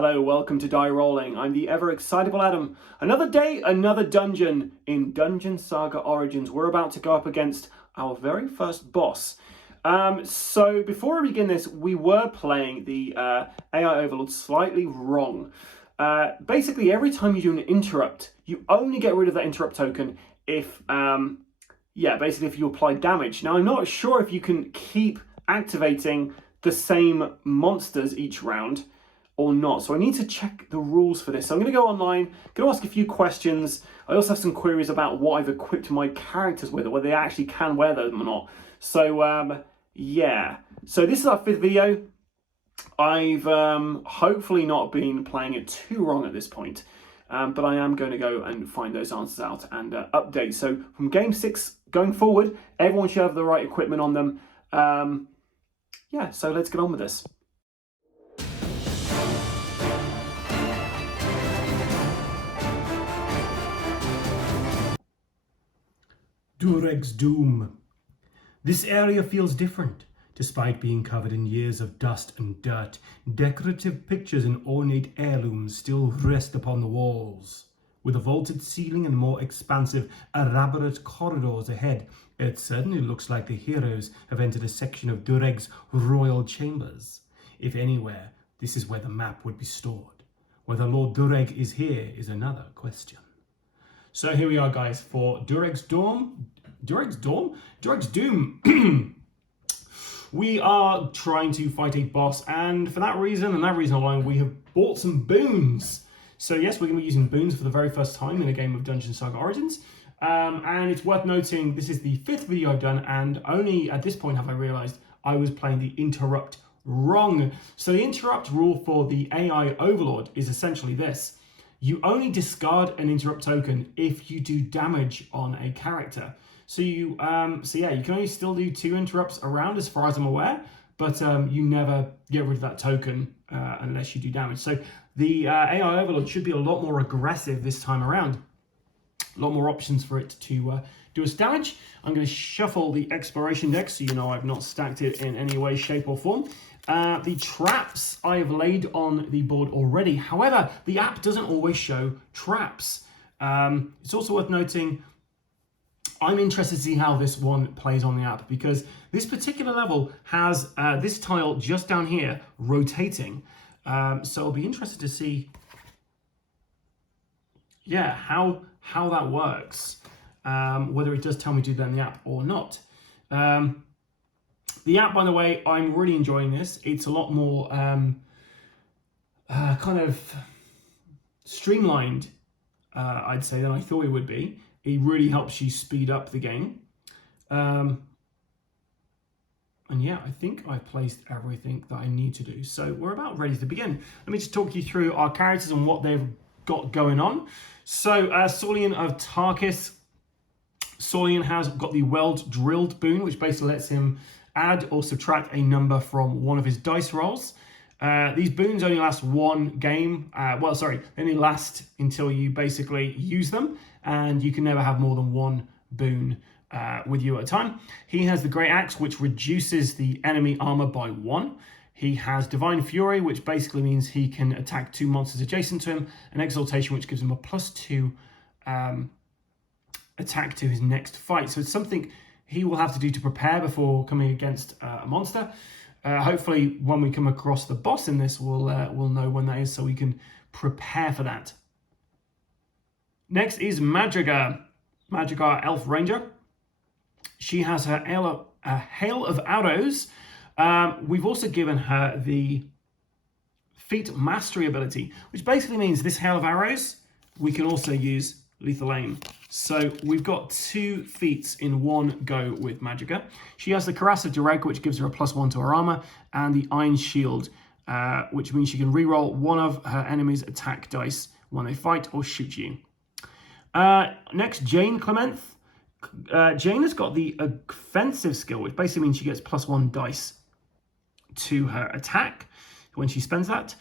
Hello, welcome to Die Rolling. I'm the ever excitable Adam. Another day, another dungeon in Dungeon Saga Origins. We're about to go up against our very first boss. So before we begin this, we were playing the AI Overlord slightly wrong. Basically, every time you do an interrupt, you only get rid of that interrupt token if, basically if you apply damage. Now, I'm not sure if you can keep activating the same monsters each round or not. So I need to check the rules for this. So I'm going to go online, going to ask a few questions. I also have some queries about what I've equipped my characters with, or whether they actually can wear them or not. So yeah. So this is our 5th video. I've hopefully not been playing it too wrong at this point, but I am going to go and find those answers out and update. So from game 6 going forward, everyone should have the right equipment on them. Yeah, so let's get on with this. Dureg's Doom. This area feels different. Despite being covered in years of dust and dirt, decorative pictures and ornate heirlooms still rest upon the walls. With a vaulted ceiling and more expansive, elaborate corridors ahead, it certainly looks like the heroes have entered a section of Dureg's royal chambers. If anywhere, this is where the map would be stored. Whether Lord Dureg is here is another question. So here we are, guys, for Dureg's Doom. Dureg's Doom? We are trying to fight a boss, and for that reason, and that reason alone, we have bought some boons. So yes, we're going to be using boons for the very first time in a game of Dungeon Saga Origins. And it's worth noting, this is the 5th video I've done, and only at this point have I realized I was playing the interrupt wrong. So the interrupt rule for the AI Overlord is essentially this. You only discard an interrupt token if you do damage on a character. So you can only still do 2 interrupts around, as far as I'm aware, but you never get rid of that token unless you do damage. So the AI Overlord should be a lot more aggressive this time around. A lot more options for it to do us damage. I'm going to shuffle the exploration deck so you know I've not stacked it in any way, shape or form. The traps I have laid on the board already. However, the app doesn't always show traps. It's also worth noting, I'm interested to see how this one plays on the app, because this particular level has this tile just down here rotating. So I'll be interested to see, yeah, how that works. Whether it does tell me to do that in the app or not. The app, by the way, I'm really enjoying this. It's a lot more kind of streamlined, I'd say, than I thought it would be. It really helps you speed up the game. And yeah, I think I've placed everything that I need to do. So we're about ready to begin. Let me just talk you through our characters and what they've got going on. So Saulian of Tarkis. Saulian has got the Weld Drilled boon, which basically lets him add or subtract a number from one of his dice rolls. These boons only last one game. They only last until you basically use them, and you can never have more than one boon with you at a time. He has the Great Axe, which reduces the enemy armor by 1. He has Divine Fury, which basically means he can attack 2 monsters adjacent to him, and Exaltation, which gives him a +2 attack to his next fight. So it's something he will have to do to prepare before coming against a monster. Hopefully, when we come across the boss in this, we'll know when that is, so we can prepare for that. Next is Madriga, Elf Ranger. She has her Hail of Arrows. We've also given her the Feat Mastery ability, which basically means this Hail of Arrows, we can also use Lethal Aim. So we've got 2 feats in one go with Madriga. She has the Cuirass of Dureg, which gives her a +1 to her armor, and the Iron Shield, which means she can reroll one of her enemy's attack dice when they fight or shoot you. Next, Jane Clementh. Jane has got the offensive skill, which basically means she gets +1 dice to her attack when she spends that.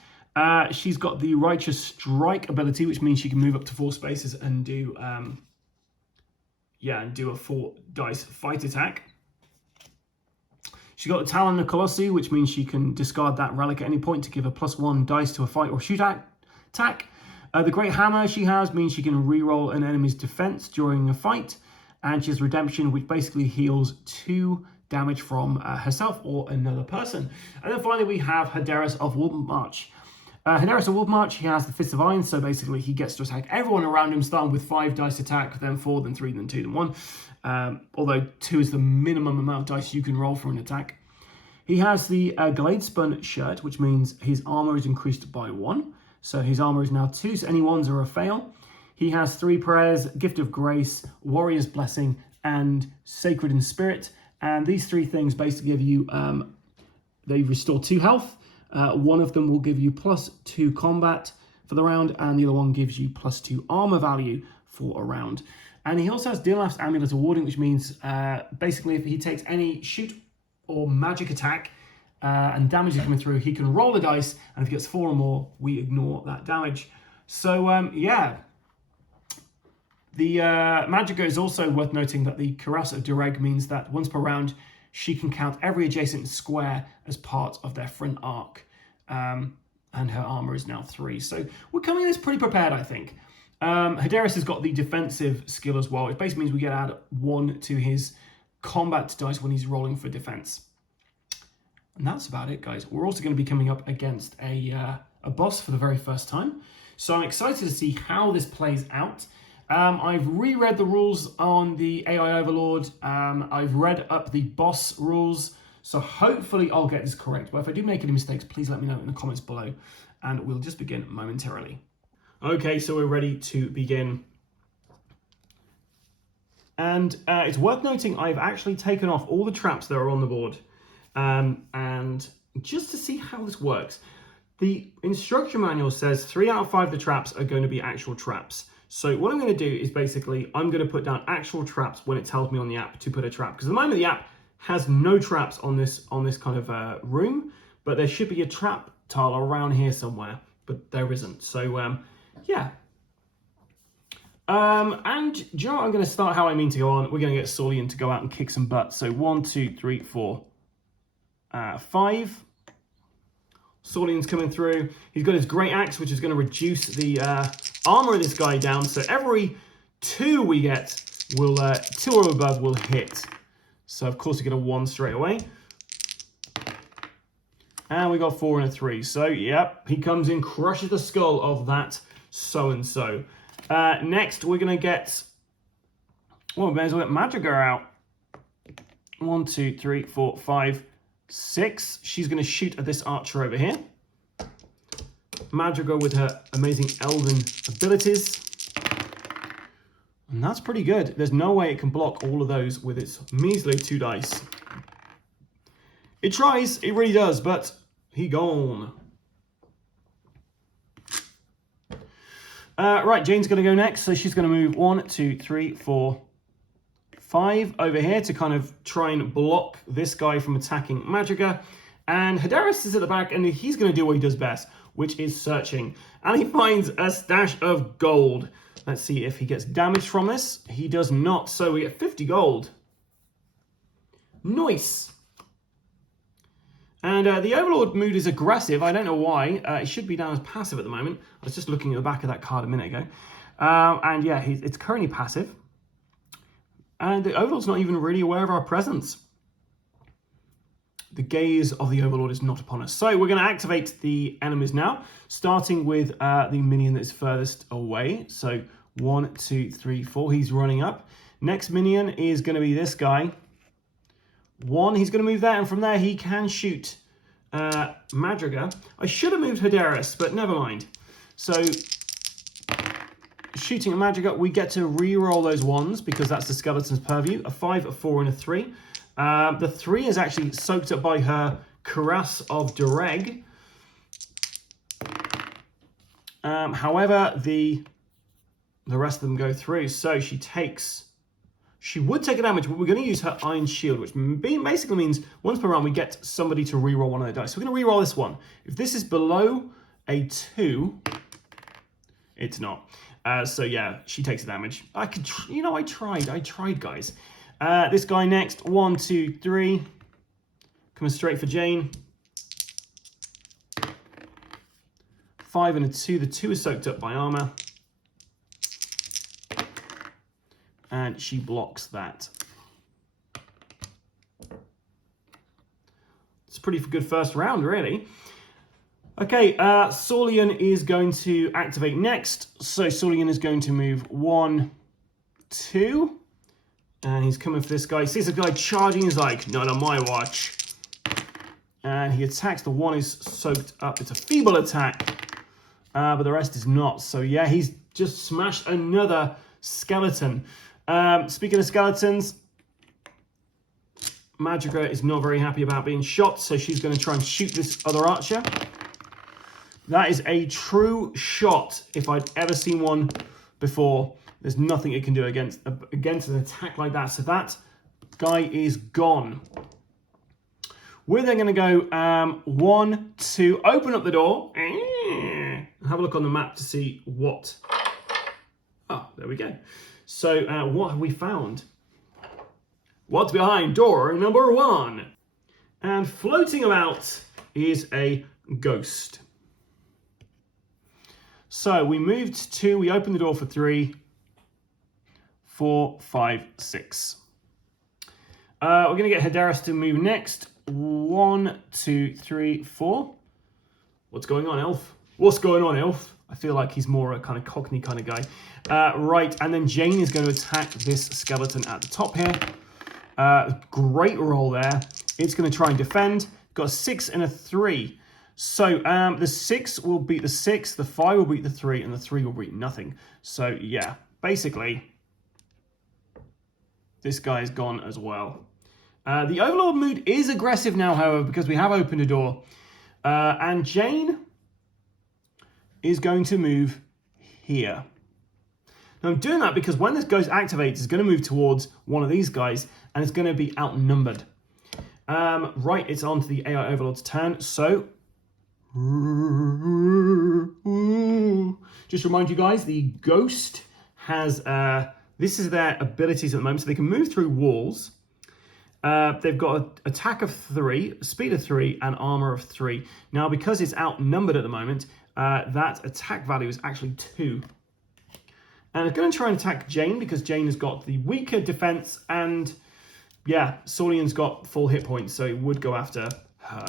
She's got the Righteous Strike ability, which means she can move up to 4 spaces and do a 4 dice fight attack. She's got the Talon of Colossi, which means she can discard that relic at any point to give a +1 dice to a fight or shoot attack. The Great Hammer she has means she can reroll an enemy's defense during a fight. And she has Redemption, which basically heals 2 damage from herself or another person. And then finally we have Hadaris of Wolfmarch. Hadaris of Wolfmarch, he has the Fist of Iron, so basically he gets to attack everyone around him, starting with 5 dice attack, then 4, then 3, then 2, then 1. Although 2 is the minimum amount of dice you can roll for an attack. He has the Gladespun shirt, which means his armor is increased by 1. So his armor is now 2, so any 1s are a fail. He has 3 prayers, Gift of Grace, Warrior's Blessing, and Sacred in Spirit. And these 3 things basically give you, they restore 2 health. One of them will give you +2 combat for the round, and the other one gives you +2 armor value for a round. And he also has Dilaf's Amulet of Warding, which means basically if he takes any shoot or magic attack and damage is coming through, he can roll the dice, and if he gets 4 or more, we ignore that damage. So yeah. The Magica is also worth noting that the Cuirass of Dureg means that once per round, she can count every adjacent square as part of their front arc. And her armor is now 3. So we're coming in this pretty prepared, I think. Hadaris has got the defensive skill as well. It basically means we get add 1 to his combat dice when he's rolling for defense. And that's about it, guys. We're also going to be coming up against a boss for the very first time. So I'm excited to see how this plays out. I've reread the rules on the AI Overlord. I've read up the boss rules. So hopefully I'll get this correct. But if I do make any mistakes, please let me know in the comments below. And we'll just begin momentarily. Okay, so we're ready to begin. And it's worth noting I've actually taken off all the traps that are on the board. And just to see how this works. The instruction manual says 3 out of 5 of the traps are going to be actual traps. So what I'm going to do is basically, I'm going to put down actual traps when it tells me on the app to put a trap. Because at the moment the app has no traps on this kind of room, but there should be a trap tile around here somewhere, but there isn't. So yeah. And do you know what? I'm going to start how I mean to go on. We're going to get Saulian to go out and kick some butt. So 1, 2, 3, 4, 5. Saulian's coming through. He's got his Great Axe, which is going to reduce the armor of this guy down. So every 2 we get, will 2 or above will hit. So of course we get a 1 straight away. And we got 4 and a 3. So yep, he comes in, crushes the skull of that so-and-so. Next we're going to get, well, we may as well get Magica out. 1, 2, 3, 4, 5, 6. She's going to shoot at this archer over here. Magica with her amazing elven abilities. And that's pretty good. There's no way it can block all of those with its measly 2 dice. It tries, it really does, but he gone. Right, Jane's going to go next. So she's going to move 1, 2, 3, 4, 5 over here to kind of try and block this guy from attacking Magica. And Hadaris is at the back, and he's going to do what he does best, which is searching. And he finds a stash of gold. Let's see if he gets damage from this. He does not, so we get 50 gold. Nice. And the Overlord mood is aggressive. I don't know why. It should be down as passive at the moment. I was just looking at the back of that card a minute ago. And yeah, it's currently passive. And the Overlord's not even really aware of our presence. The gaze of the Overlord is not upon us. So we're going to activate the enemies now, starting with the minion that's furthest away. So 1, 2, 3, 4. He's running up. Next minion is going to be this guy. 1, he's going to move there, and from there he can shoot Madriga. I should have moved Hadaris, but never mind. So shooting at Madriga, we get to re-roll those 1s because that's the skeleton's purview. A 5, a 4, and a 3. The 3 is actually soaked up by her Cuirass of Dureg. However, the rest of them go through. So she would take a damage, but we're going to use her Iron Shield, which basically means once per round we get somebody to reroll 1 of the dice. So we're going to reroll this one. If this is below a 2, it's not. So yeah, she takes the damage. I tried, guys. This guy next, 1, 2, 3. Coming straight for Jane. 5 and a 2. The 2 is soaked up by armor. And she blocks that. It's a pretty good first round, really. Okay, Saulian is going to activate next. So Saulian is going to move 1, 2. And he's coming for this guy. He sees the guy charging. He's like, not on my watch. And he attacks. The 1 is soaked up. It's a feeble attack. But the rest is not. So yeah, he's just smashed another skeleton. Speaking of skeletons, Madriga is not very happy about being shot. So she's going to try and shoot this other archer. That is a true shot if I'd ever seen one before. There's nothing it can do against an attack like that. So that guy is gone. We're then going to go 1, 2, open up the door. Have a look on the map to see what. Oh, there we go. So what have we found? What's behind door number 1? And floating about is a ghost. So we moved to 2, we opened the door for 3, 4, 5, 6. We're going to get Hadaris to move next. 1, 2, 3, 4. What's going on, Elf? What's going on, Elf? I feel like he's more a kind of Cockney kind of guy. Right, and then Jane is going to attack this skeleton at the top here. Great roll there. It's going to try and defend. Got a 6 and a 3. So the 6 will beat the 6, the 5 will beat the 3, and the 3 will beat nothing. So yeah, basically, this guy is gone as well. The Overlord mood is aggressive now, however, because we have opened a door. And Jane is going to move here. Now I'm doing that because when this ghost activates, it's going to move towards one of these guys, and it's going to be outnumbered. Right, it's on to the AI Overlord's turn, so just remind you guys, the ghost has, this is their abilities at the moment, so they can move through walls. They've got an attack of 3, speed of 3, and armor of 3. Now, because it's outnumbered at the moment, that attack value is actually 2. And it's going to try and attack Jane, because Jane has got the weaker defense, and yeah, Saulian's got full hit points, so it would go after her.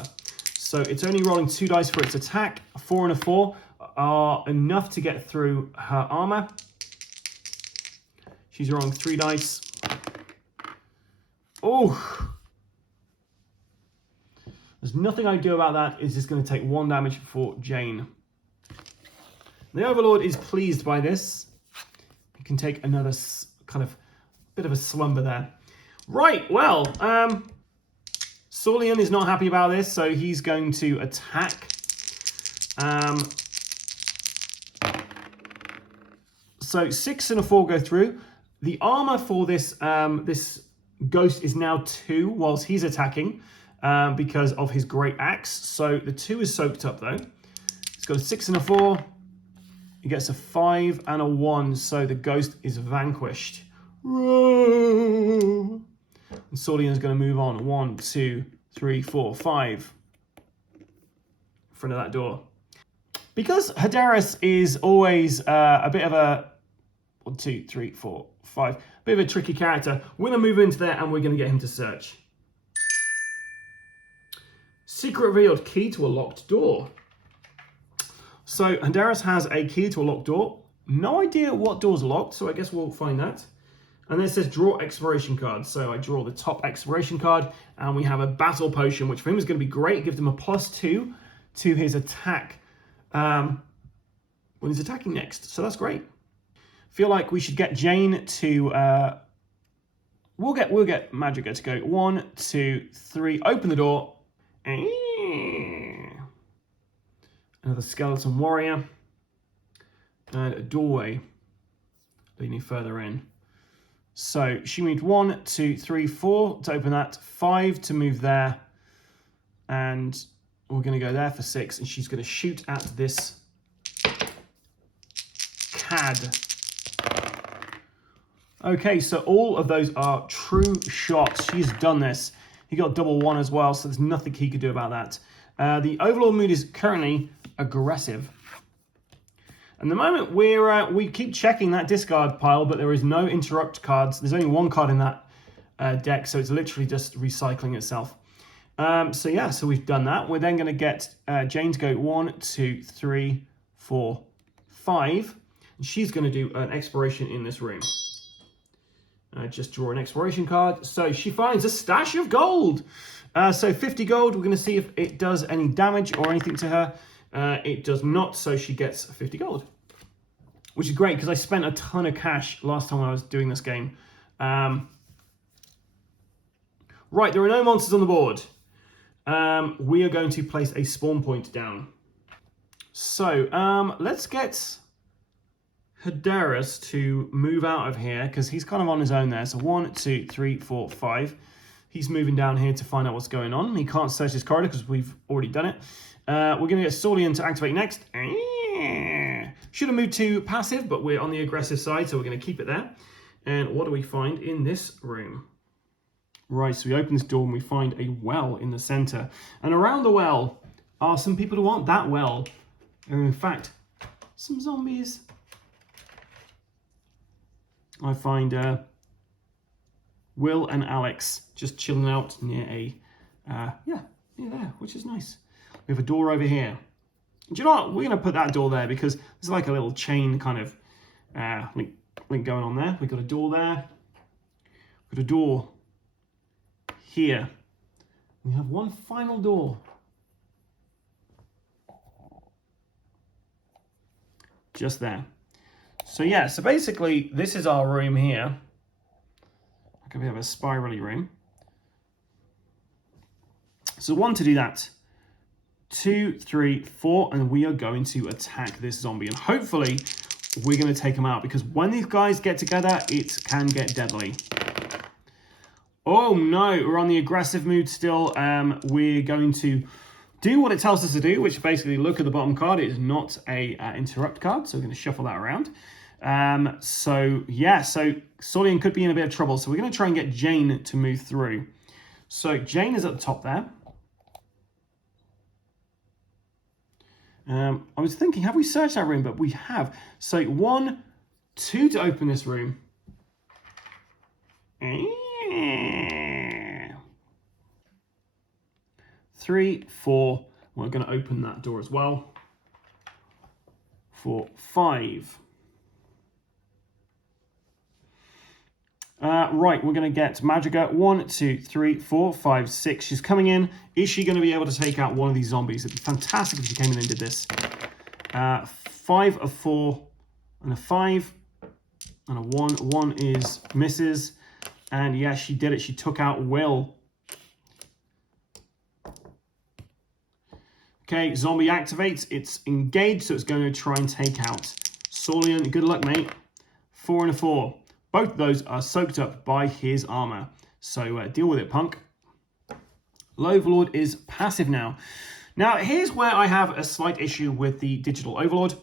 So it's only rolling 2 dice for its attack. A 4 and a 4 are enough to get through her armor. She's rolling 3 dice. Oh! There's nothing I can do about that. It's just going to take 1 damage for Jane. The Overlord is pleased by this. He can take another kind of bit of a slumber there. Right, well, Saulian is not happy about this, so he's going to attack. So 6 and a 4 go through. The armor for this this ghost is now 2 whilst he's attacking because of his great axe. So the 2 is soaked up though. He's got a 6 and a 4. He gets a 5 and a 1, so the ghost is vanquished. And Saulian is going to move on. 1, 2, 3, 4, 5. In front of that door. Because Hadaris is always a bit of a 1, 2, 3, 4, 5. Bit of a tricky character. We're going to move into there and we're going to get him to search. Secret revealed, key to a locked door. So Hadaris has a key to a locked door. No idea what door's locked, so I guess we'll find that. And then it says draw exploration card. So I draw the top exploration card and we have a battle potion, which for him is going to be great. It gives him a +2 to his attack when he's attacking next. So that's great. Feel like we should get Jane to, we'll get Madriga to go 1, 2, 3, open the door. Another skeleton warrior. And a doorway leading further in. So she moved 1, 2, 3, 4 to open that, 5 to move there, and we're going to go there for 6, and she's going to shoot at this cad. Okay, so all of those are true shots. She's done this. He got double 1 as well, so there's nothing he could do about that. The Overlord mood is currently aggressive. And the moment we keep checking that discard pile, but there is no interrupt cards. There's only 1 card in that deck, so it's literally just recycling itself. So we've done that. We're then going to get Jane to go 1, 2, 3, 4, 5. And she's going to do an exploration in this room. Just draw an exploration card. So she finds a stash of gold. So 50 gold. We're going to see if it does any damage or anything to her. It does not, so she gets 50 gold. Which is great, because I spent a ton of cash last time I was doing this game. Right, there are no monsters on the board. We are going to place a spawn point down. So, let's get Hadaris to move out of here, because he's kind of on his own there. So 1, 2, 3, 4, 5. He's moving down here to find out what's going on. He can't search this corridor because we've already done it. We're going to get Saulian to activate next. Should have moved to passive, but we're on the aggressive side, so we're going to keep it there. And what do we find in this room? Right, so we open this door and we find a well in the center. And around the well are some people who aren't that well. And in fact, some zombies. I find Will and Alex just chilling out near near there, which is nice. We have a door over here. Do you know what? We're going to put that door there because there's like a little chain kind of link going on there. We've got a door there. We've got a door here. We have one final door. Just there. So yeah, so basically this is our room here. Like we have a spirally room. So 1 to do that. 2, 3, 4, and we are going to attack this zombie. And hopefully we're going to take him out, because when these guys get together, it can get deadly. Oh no, we're on the aggressive mood still. We're going to do what it tells us to do, which basically look at the bottom card. It is not a interrupt card, so we're going to shuffle that around. So Saulian could be in a bit of trouble. So we're going to try and get Jane to move through. So Jane is at the top there. I was thinking, have we searched that room? But we have. So 1, 2 to open this room. 3, 4. We're going to open that door as well. 4, 5. Right, we're going to get Magica. 1, 2, 3, 4, 5, 6. She's coming in. Is she going to be able to take out one of these zombies? It'd be fantastic if she came in and did this. 5, a 4, and a 5, and a 1. 1 is misses. And yes, she did it. She took out Will. Okay, zombie activates. It's engaged, so it's going to try and take out Saulian. Good luck, mate. 4 and a 4. Both of those are soaked up by his armor. So deal with it, punk. Overlord is passive now. Now, here's where I have a slight issue with the digital Overlord.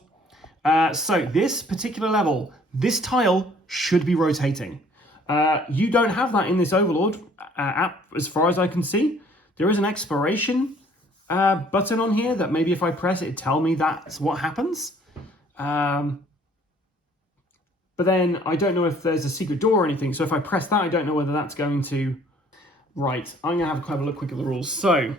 So this particular level, this tile should be rotating. You don't have that in this Overlord app, as far as I can see. There is an exploration button on here that maybe if I press it, it'd tell me that's what happens. But then I don't know if there's a secret door or anything. So if I press that, I don't know whether that's going to... Right, I'm going to have a look quick at the rules. So,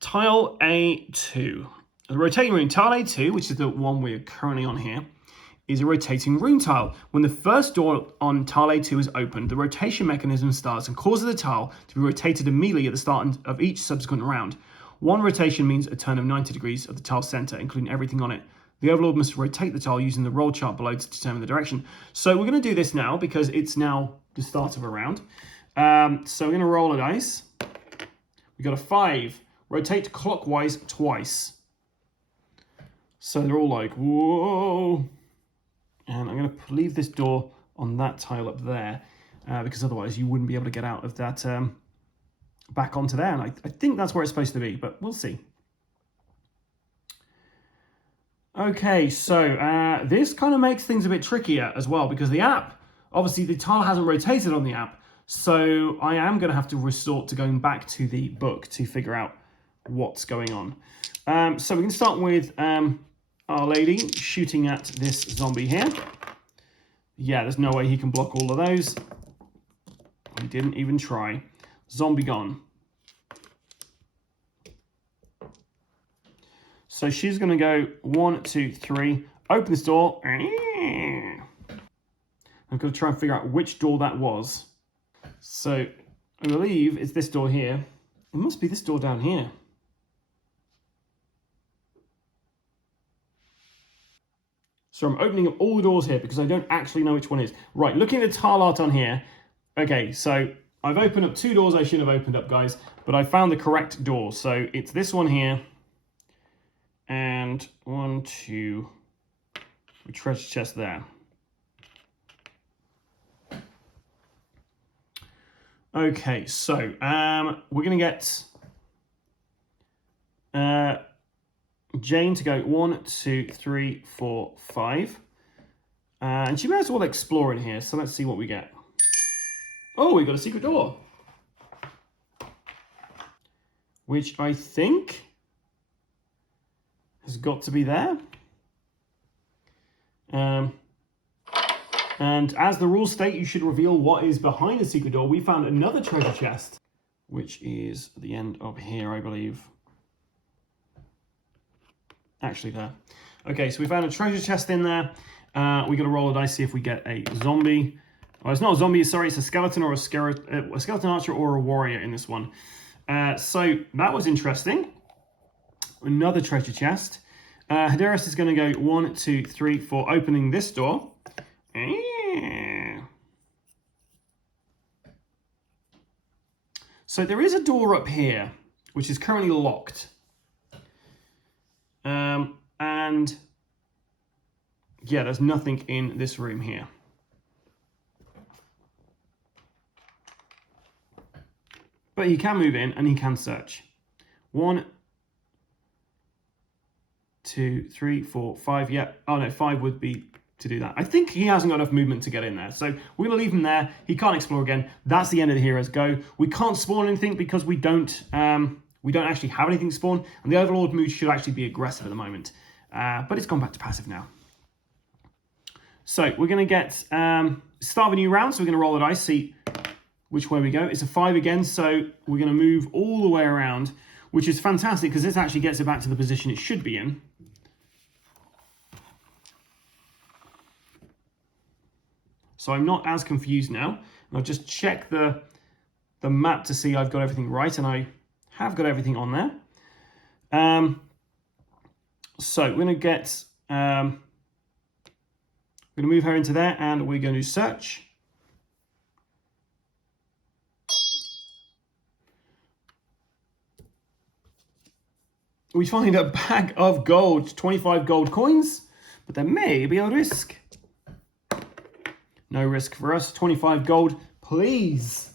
tile A2. The rotating rune, tile A2, which is the one we're currently on here, is a rotating rune tile. When the first door on tile A2 is opened, the rotation mechanism starts and causes the tile to be rotated immediately at the start of each subsequent round. One rotation means a turn of 90 degrees of the tile center, including everything on it. The Overlord must rotate the tile using the roll chart below to determine the direction. So we're going to do this now because it's now the start of a round. So we're going to roll a dice. We got a 5. Rotate clockwise twice. So they're all like, whoa. And I'm going to leave this door on that tile up there because otherwise you wouldn't be able to get out of that back onto there. And I think that's where it's supposed to be, but we'll see. Okay, so this kind of makes things a bit trickier as well because the app, obviously the tile hasn't rotated on the app. So I am going to have to resort to going back to the book to figure out what's going on. So we can start with Our Lady shooting at this zombie here. Yeah, there's no way he can block all of those. He didn't even try. Zombie gone. So she's going to go 1, 2, 3. Open this door. I've got to try and figure out which door that was. So I believe it's this door here. It must be this door down here. So I'm opening up all the doors here because I don't actually know which one is. Right, looking at the tile art on here. Okay, so I've opened up 2 doors I should have opened up, guys. But I found the correct door. So it's this one here. And 1, 2, a treasure chest there. Okay, so we're going to get Jane to go 1, 2, 3, 4, 5. And she may as well explore in here, so let's see what we get. Oh, we got a secret door. Which I think has got to be there. And as the rules state, you should reveal what is behind the secret door. We found another treasure chest, which is at the end of here, I believe. Actually there. Okay, so we found a treasure chest in there. We got to roll a dice, see if we get a zombie. Oh, it's not a zombie, sorry, it's a skeleton or a skeleton archer or a warrior in this one. So that was interesting. Another treasure chest. Haderis is going to go 1, 2, 3, 4, opening this door. So there is a door up here, which is currently locked. And yeah, there's nothing in this room here. But he can move in and he can search. 1, 2, 3, 4, 5. Yeah. Oh no, 5 would be to do that. I think he hasn't got enough movement to get in there. So we're going to leave him there. He can't explore again. That's the end of the hero's go. We can't spawn anything because we don't actually have anything spawn. And the Overlord mood should actually be aggressive at the moment. But it's gone back to passive now. So we're going to get start of a new round. So we're going to roll the dice, see which way we go. It's a 5 again. So we're going to move all the way around, which is fantastic because this actually gets it back to the position it should be in. So I'm not as confused now. And I'll just check the map to see I've got everything right, and I have got everything on there. So we're going to get, we're going to move her into there, and we're going to search. We find a bag of gold, 25 gold coins, but there may be a risk. No risk for us. 25 gold, please.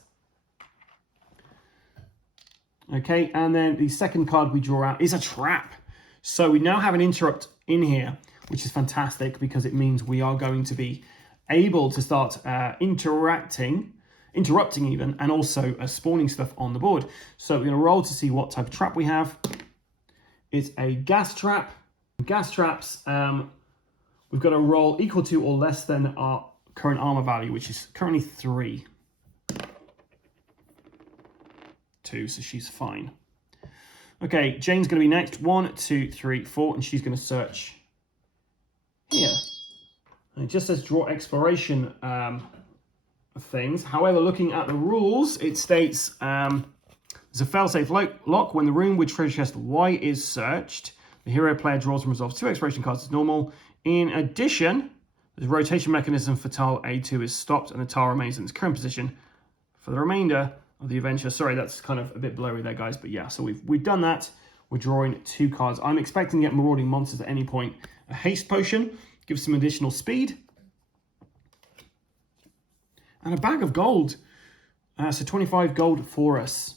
Okay, and then the second card we draw out is a trap. So we now have an interrupt in here, which is fantastic because it means we are going to be able to start interrupting even, and also spawning stuff on the board. So we're going to roll to see what type of trap we have. It's a gas trap. Gas traps, we've got to roll equal to or less than our current armor value, which is currently 3. 2, so she's fine. Okay, Jane's going to be next. 1, 2, 3, 4, and she's going to search here. And it just says draw exploration things. However, looking at the rules, it states there's a failsafe lock when the room with treasure chest Y is searched. The hero player draws and resolves 2 exploration cards as normal. In addition, the rotation mechanism for tile A2 is stopped and the tile remains in its current position for the remainder of the adventure. Sorry, that's kind of a bit blurry there, guys. But yeah, so we've done that. We're drawing 2 cards. I'm expecting to get marauding monsters at any point. A haste potion gives some additional speed. And a bag of gold. So 25 gold for us.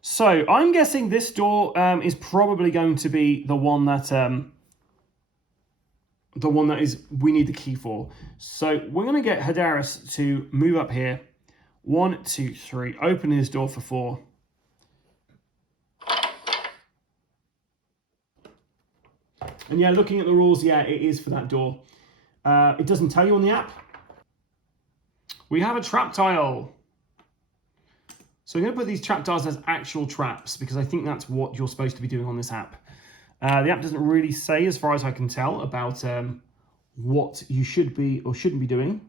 So I'm guessing this door is probably going to be the one that the one that is we need the key for. So we're going to get Hadaris to move up here. 1, 2, 3. Open his door for 4. And yeah, looking at the rules, yeah, it is for that door. It doesn't tell you on the app. We have a trap tile. So I'm going to put these trap tiles as actual traps because I think that's what you're supposed to be doing on this app. The app doesn't really say, as far as I can tell, about what you should be or shouldn't be doing.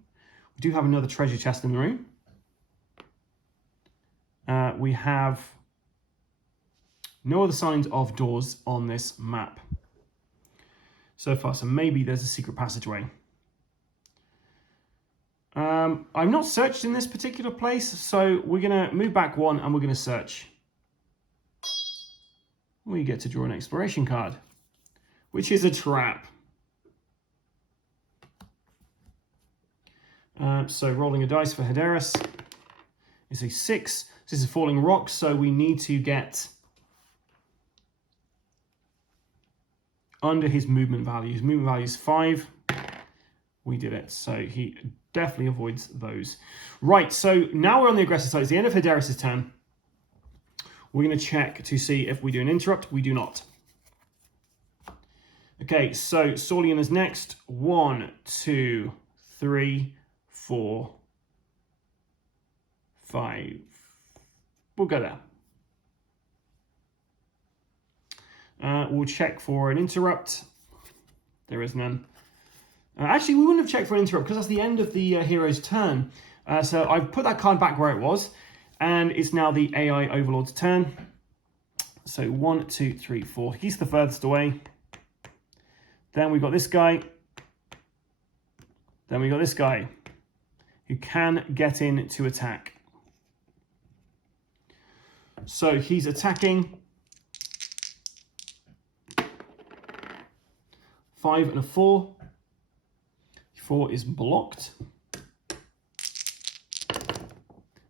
We do have another treasure chest in the room. We have no other signs of doors on this map so far, so maybe there's a secret passageway. I've not searched in this particular place, so we're going to move back 1 and we're going to search. We get to draw an exploration card, which is a trap. So rolling a dice for Hadaris is a 6. This is falling rock, so we need to get under his movement value. His movement value is 5. We did it, so he definitely avoids those. Right, so now we're on the aggressive side. It's the end of Hadaris' turn. We're going to check to see if we do an interrupt. We do not. Okay, so Saulian is next. 1, 2, 3, 4, 5. We'll go there. We'll check for an interrupt. There is none. Actually, we wouldn't have checked for an interrupt because that's the end of the hero's turn. So I've put that card back where it was, and it's now the AI Overlord's turn. So 1, 2, 3, 4. He's the furthest away. Then we've got this guy. Then we got this guy who can get in to attack. So he's attacking. 5 and a 4. 4 is blocked.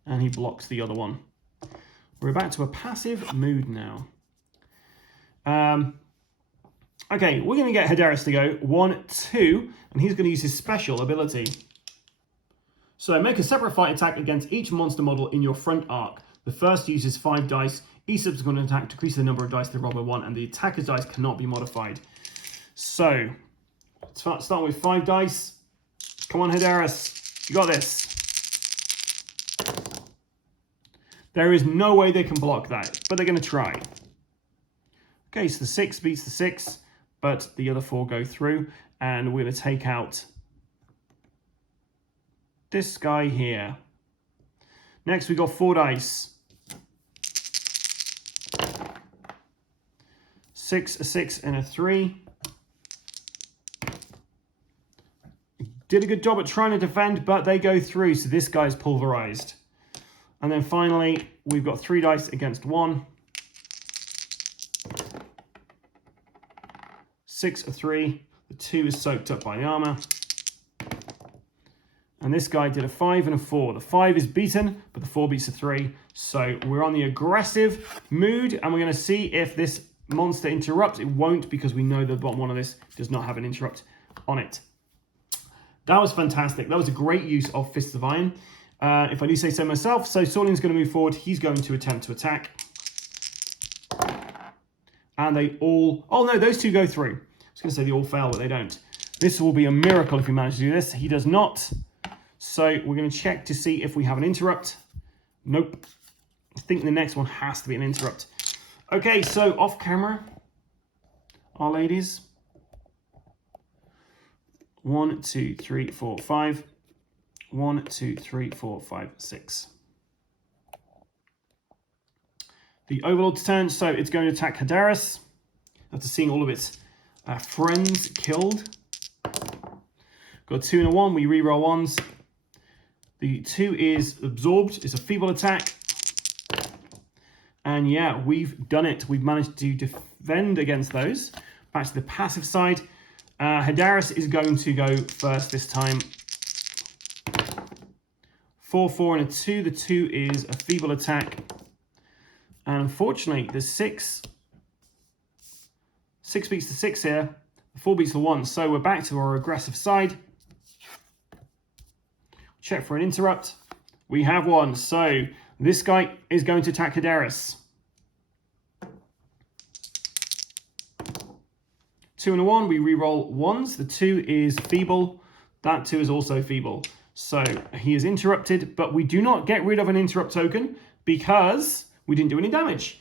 And he blocks the other one. We're back to a passive mood now. Okay, we're going to get Hadaris to go 1, 2, and he's going to use his special ability. So make a separate fight attack against each monster model in your front arc. The first uses 5 dice. Each subsequent attack decreases the number of dice they roll by 1, and the attacker's dice cannot be modified. So, start with 5 dice. Come on, Hadaris. You got this. There is no way they can block that, but they're going to try. Okay, so the 6 beats the 6, but the other 4 go through, and we're going to take out this guy here. Next, we got 4 dice. 6, a 6, and a 3. Did a good job at trying to defend, but they go through, so this guy's pulverized. And then finally, we've got 3 dice against 1. 6, a 3. The 2 is soaked up by the armor. And this guy did a 5 and a 4. The 5 is beaten, but the 4 beats the 3. So we're on the aggressive mood, and we're going to see if this monster interrupts. It won't, because we know the bottom one of this does not have an interrupt on it. That was fantastic. That was a great use of Fists of Iron. If I do say so myself. So Saulian's going to move forward. He's going to attempt to attack. And they all... Oh, no, those 2 go through. I was going to say they all fail, but they don't. This will be a miracle if he manages to do this. He does not. So we're going to check to see if we have an interrupt. Nope. I think the next one has to be an interrupt. Okay, so off camera, our ladies. 1, 2, 3, 4, 5. 1, 2, 3, 4, 5, 6. The Overlord's turn, so it's going to attack Hadaris. After seeing all of its friends killed. Got 2 and a 1, we re-roll 1s. The 2 is absorbed, it's a feeble attack. And yeah, we've done it. We've managed to defend against those. Back to the passive side. Hadaris is going to go first this time. 4, 4, and a 2. The 2 is a feeble attack. And unfortunately, the 6 beats the 6 here. 4 beats for 1. So we're back to our aggressive side. Check for an interrupt. We have one. So this guy is going to attack Hadaris. 2 and a 1. We re-roll 1s. The 2 is feeble. That 2 is also feeble. So he is interrupted, but we do not get rid of an interrupt token because we didn't do any damage.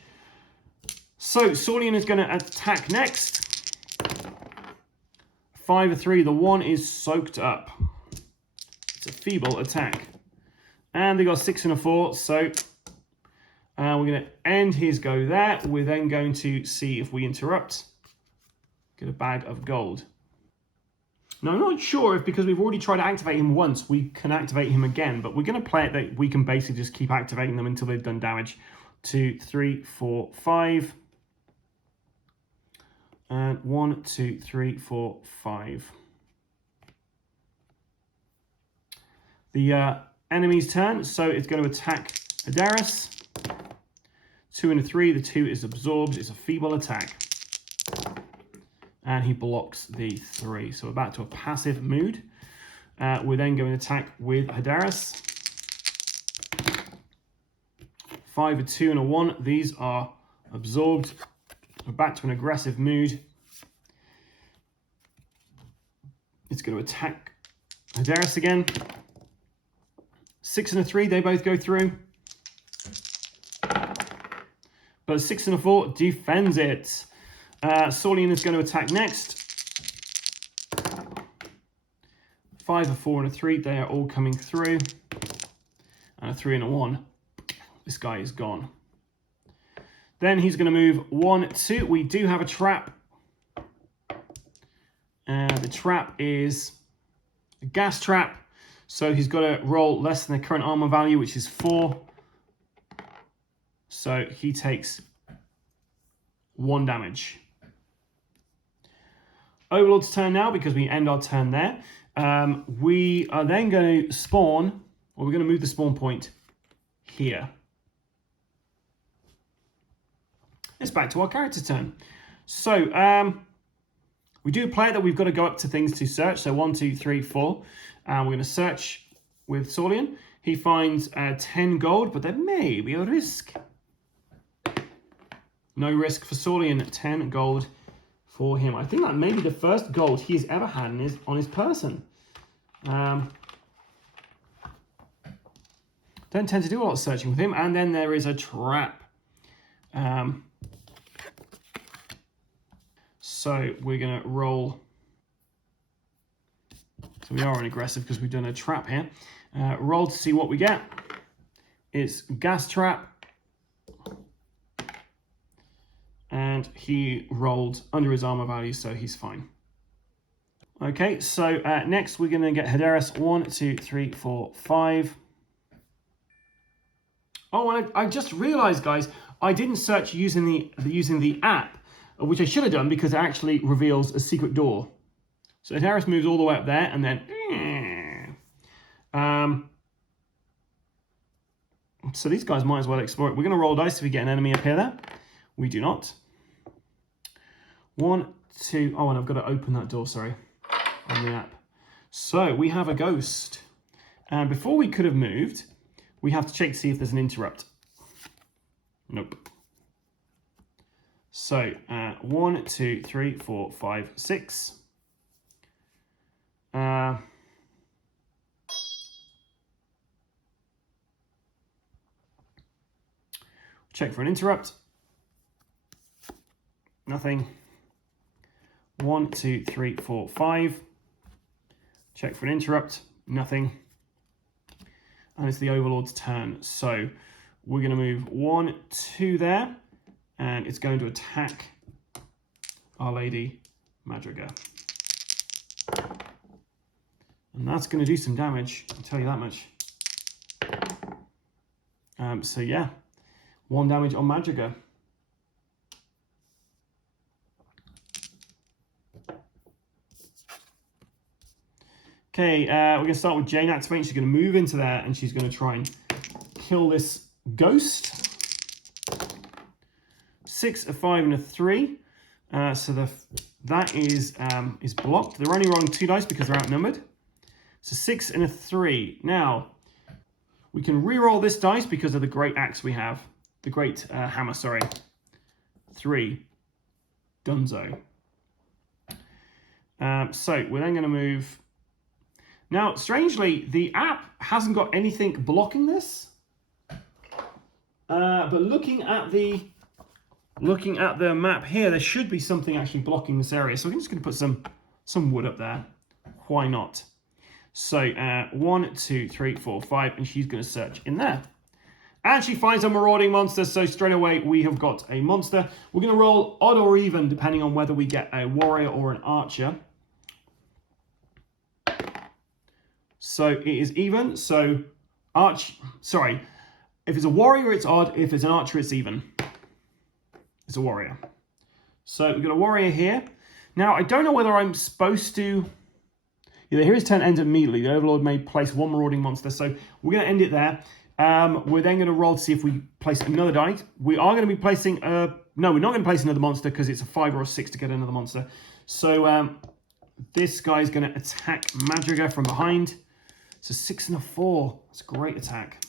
So Saurian is going to attack next. 5 or 3. The 1 is soaked up. It's a feeble attack. And they got 6 and a 4. So we're going to end his go there. We're then going to see if we interrupt. Get a bag of gold. Now, I'm not sure if because we've already tried to activate him once, we can activate him again. But we're going to play it that we can basically just keep activating them until they've done damage. 2, 3, 4, 5. And 1, 2, 3, 4, 5. The enemy's turn, so it's going to attack Hadaris. 2 and a 3. The 2 is absorbed. It's a feeble attack. And he blocks the 3. So we're back to a passive mood. We're then going to attack with Hadaris. 5, a 2, and a 1. These are absorbed. We're back to an aggressive mood. It's going to attack Hadaris again. 6 and a 3, they both go through. But a 6 and a 4 defends it. Saurian is going to attack next. 5, a 4, and a 3, they are all coming through. And a 3 and a 1. This guy is gone. Then he's going to move 1, 2. We do have a trap. The trap is a gas trap. So he's got to roll less than the current armor value, which is 4. So he takes 1 damage. Overlord's turn now because we end our turn there. We are then going to spawn, or we're going to move the spawn point here. It's back to our character's turn. So we do play that we've got to go up to things to search. So 1, 2, 3, 4. And we're going to search with Saurian. He finds 10 gold, but there may be a risk. No risk for Saurian. 10 gold for him. I think that may be the first gold he's ever had on his person. Don't tend to do a lot of searching with him. And then there is a trap. So we're going to roll. So we are an aggressive because we've done a trap here. Roll to see what we get. It's gas trap. And he rolled under his armor value, so he's fine. Okay, so next we're going to get Hadaris. 1, 2, 3, 4, 5. Oh, and I just realized, guys, I didn't search using the app, which I should have done because it actually reveals a secret door. So Hadaris moves all the way up there, and then... so these guys might as well explore it. We're going to roll dice if we get an enemy up here there. We do not. 1, 2... Oh, and I've got to open that door, sorry, on the app. So we have a ghost. And before we could have moved, we have to check to see if there's an interrupt. Nope. So 1, 2, 3, 4, 5, 6. Check for an interrupt. Nothing. 1, 2, 3, 4, 5. Check for an interrupt. Nothing. And it's the Overlord's turn. So we're going to move 1, 2 there. And it's going to attack Our Lady Madriga. And that's going to do some damage, I'll tell you that much. So yeah, 1 damage on Madriga. Okay, we're going to start with Jane activating. She's going to move into there and she's going to try and kill this ghost. 6, a 5, and a 3. So the That is blocked. They're only rolling 2 dice because they're outnumbered. It's a 6 and a 3. Now, we can re-roll this dice because of the great axe we have. The great hammer, sorry. 3. Dunzo. So we're then going to move. Now, strangely, the app hasn't got anything blocking this. But looking at the map here, there should be something actually blocking this area. So we're just going to put some wood up there. Why not? So 1, 2, 3, 4, 5, and she's going to search in there. And she finds a marauding monster, so straight away we have got a monster. We're going to roll odd or even, depending on whether we get a warrior or an archer. So it is even, so if it's a warrior, it's odd. If it's an archer, it's even. It's a warrior. So we've got a warrior here. Now, I don't know whether I'm supposed to... Yeah, here his turn ends immediately. The Overlord may place 1 marauding monster, so we're going to end it there. We're then going to roll to see if we place another die. We are going to be placing... no, we're not going to place another monster because it's a 5 or a 6 to get another monster. So this guy's going to attack Madriga from behind. It's a 6 and a 4. That's a great attack.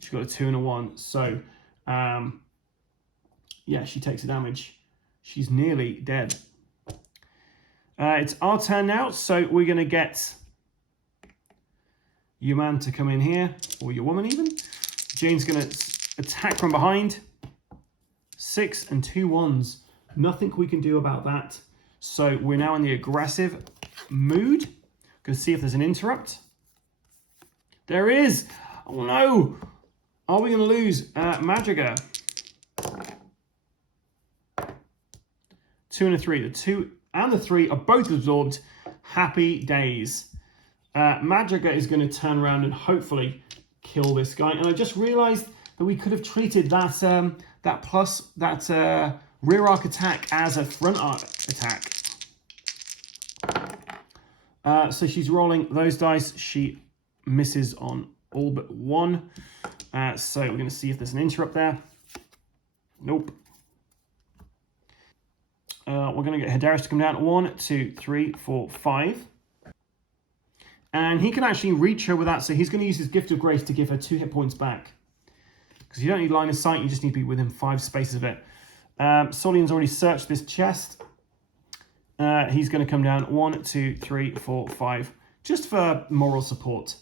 She's got a 2 and a 1. So, yeah, she takes the damage. She's nearly dead. It's our turn now, so we're going to get your man to come in here, or your woman even. Jane's going to attack from behind. 6 and 2 1s. Nothing we can do about that. So we're now in the aggressive mood. Going to see if there's an interrupt. There is. Oh no. Are we going to lose Madriga? 2 and a 3. The 2 and the 3 are both absorbed. Happy days. Madriga is going to turn around and hopefully kill this guy. And I just realized that we could have treated that rear arc attack as a front arc attack. So she's rolling those dice. She misses on all but 1. So we're going to see if there's an interrupt there. Nope. We're going to get Hadaris to come down. 1, 2, 3, 4, 5. And he can actually reach her with that. So he's going to use his Gift of Grace to give her 2 hit points back. Because you don't need line of sight. You just need to be within 5 spaces of it. Solian's already searched this chest. He's going to come down 1, 2, 3, 4, 5. Just for moral support.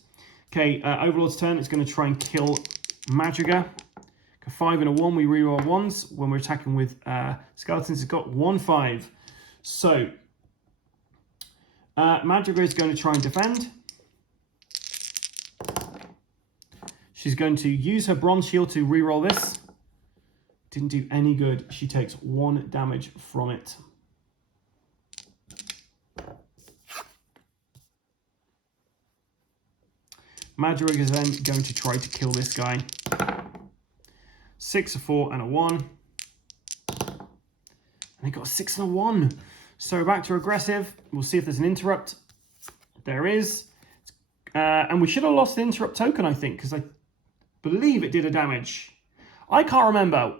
Okay, Overlord's turn. It's going to try and kill Madriga. 5 and a 1, we reroll 1s. When we're attacking with skeletons, it's got 1, 5. So, Madriga is going to try and defend. She's going to use her bronze shield to reroll this. Didn't do any good. She takes 1 damage from it. Madriga is then going to try to kill this guy. 6, a 4, and a 1. And they got a 6 and a 1. So back to aggressive. We'll see if there's an interrupt. There is. And we should have lost the interrupt token, I think, because I believe it did a damage. I can't remember.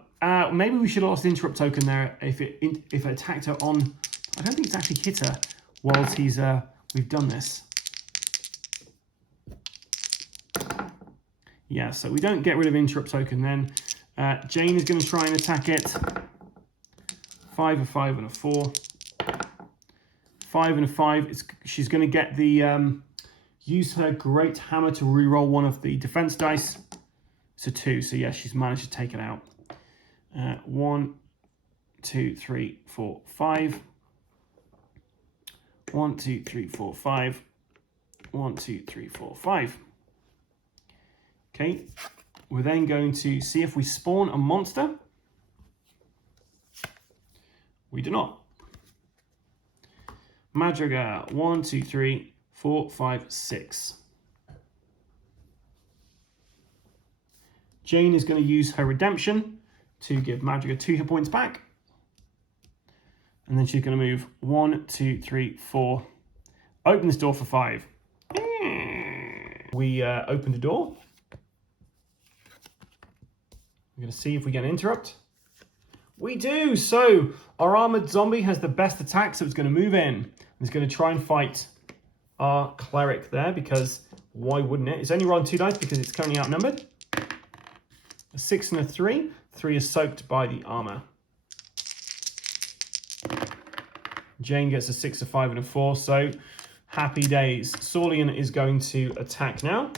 Maybe we should have lost the interrupt token there if it attacked her on... I don't think it's actually hit her whilst we've done this. Yeah, so we don't get rid of interrupt token then. Jane is going to try and attack it. 5, a 5, and a 4. 5 and a 5. She's going to get the... use her great hammer to reroll one of the defense dice. It's a 2, so yeah, she's managed to take it out. 1, 2, 3, 4, 5. 1, 2, 3, 4, 5. 1, 2, 3, 4, 5. Okay, we're then going to see if we spawn a monster. We do not. Madriga, 1, 2, 3, 4, 5, 6. Jane is going to use her redemption to give Madriga 2 hit points back. And then she's going to move 1, 2, 3, 4. Open this door for 5. We open the door. We're going to see if we get an interrupt. We do. So our armored zombie has the best attack, so it's going to move in. It's going to try and fight our cleric there, because why wouldn't it? It's only rolling 2 dice because it's currently outnumbered. A 6 and a 3. 3 is soaked by the armor. Jane gets a 6, a 5, and a 4. So happy days. Saulian is going to attack now.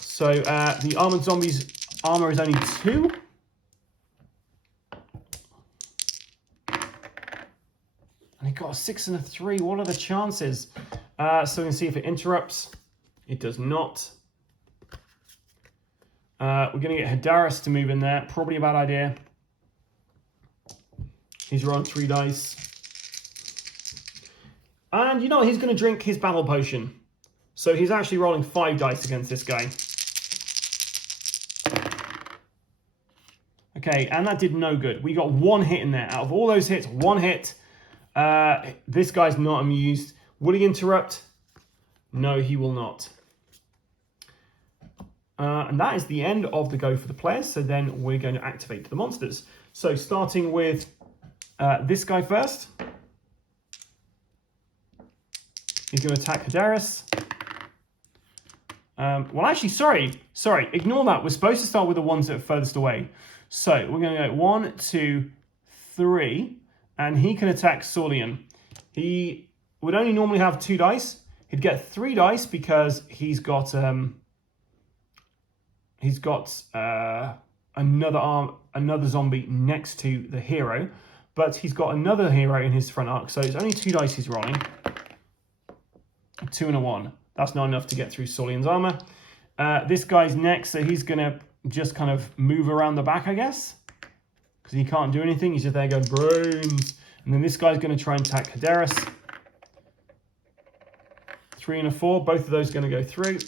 So the armored zombie's armor is only 2. And he got a 6 and a 3. What are the chances? So we can see if it interrupts. It does not. We're going to get Hadaris to move in there. Probably a bad idea. He's rolling 3 dice. And you know what? He's going to drink his battle potion. So he's actually rolling 5 dice against this guy. Okay, and that did no good. We got 1 hit in there. Out of all those hits, 1 hit. This guy's not amused. Will he interrupt? No, he will not. And that is the end of the go for the players. So then we're going to activate the monsters. So starting with this guy first. He's going to attack Hadaris. Well, actually, sorry. Ignore that. We're supposed to start with the ones that are furthest away. So we're going to go 1, 2, 3. And he can attack Saulian. He would only normally have 2 dice. He'd get 3 dice because he's got another zombie next to the hero, but he's got another hero in his front arc, so it's only 2 dice he's rolling. 2 and a 1. That's not enough to get through Saulian's armor. This guy's next, so he's gonna just kind of move around the back, I guess, because he can't do anything. He's just there going brains. And then this guy's going to try and attack Hadaris. 3 and a 4. Both of those are going to go through.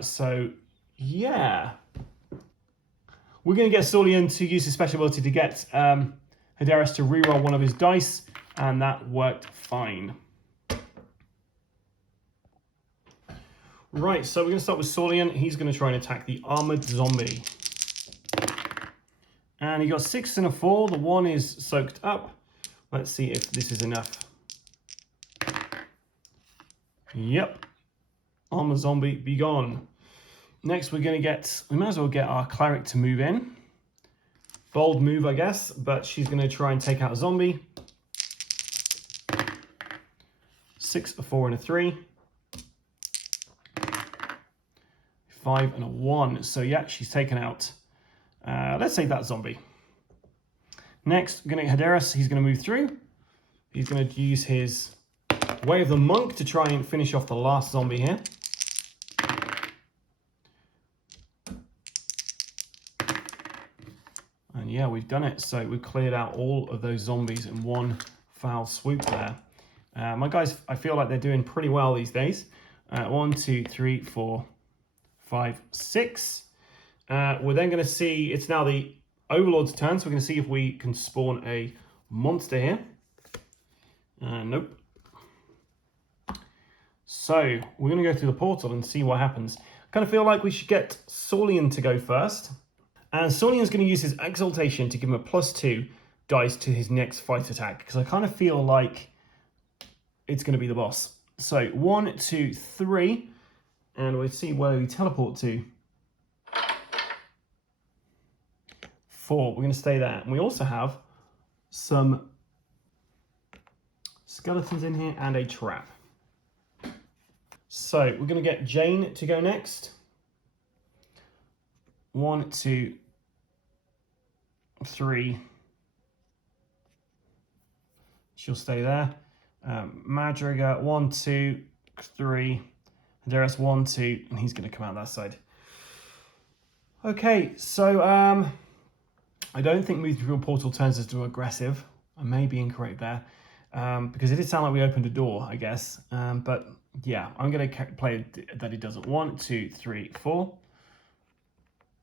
So, yeah. We're going to get Saulian to use his special ability to get Hadaris to reroll 1 of his dice. And that worked fine. Right, so we're going to start with Saulian. He's going to try and attack the armored zombie. And he got 6 and a 4. The 1 is soaked up. Let's see if this is enough. Yep. Armor zombie, be gone. Next, we might as well get our cleric to move in. Bold move, I guess, but she's going to try and take out a zombie. 6, a 4, and a 3. 5 and a 1. So yeah, she's taken out. Let's take that zombie. Next, we're going to get Hadaris. He's going to move through. He's going to use his Way of the Monk to try and finish off the last zombie here. And yeah, we've done it. So we've cleared out all of those zombies in one foul swoop there. My guys, I feel like they're doing pretty well these days. 1, 2, 3, 4, 5, 6. We're then going to see, it's now the Overlord's turn, so we're going to see if we can spawn a monster here. Nope. So we're going to go through the portal and see what happens. I kind of feel like we should get Saulian to go first. And Saulian's going to use his exaltation to give him a +2 dice to his next fight attack, because I kind of feel like it's going to be the boss. So 1, 2, 3, and we'll see where we teleport to. 4, we're going to stay there. And we also have some skeletons in here and a trap. So we're going to get Jane to go next. 1, 2, 3. She'll stay there. Madriga, 1, 2, 3. Hadaris, 1, 2, and he's going to come out that side. Okay, so I don't think moving through a portal turns us to aggressive. I may be incorrect there, because it did sound like we opened a door, I guess. But yeah, I'm going to play that it doesn't. 1, 2, 3, 4.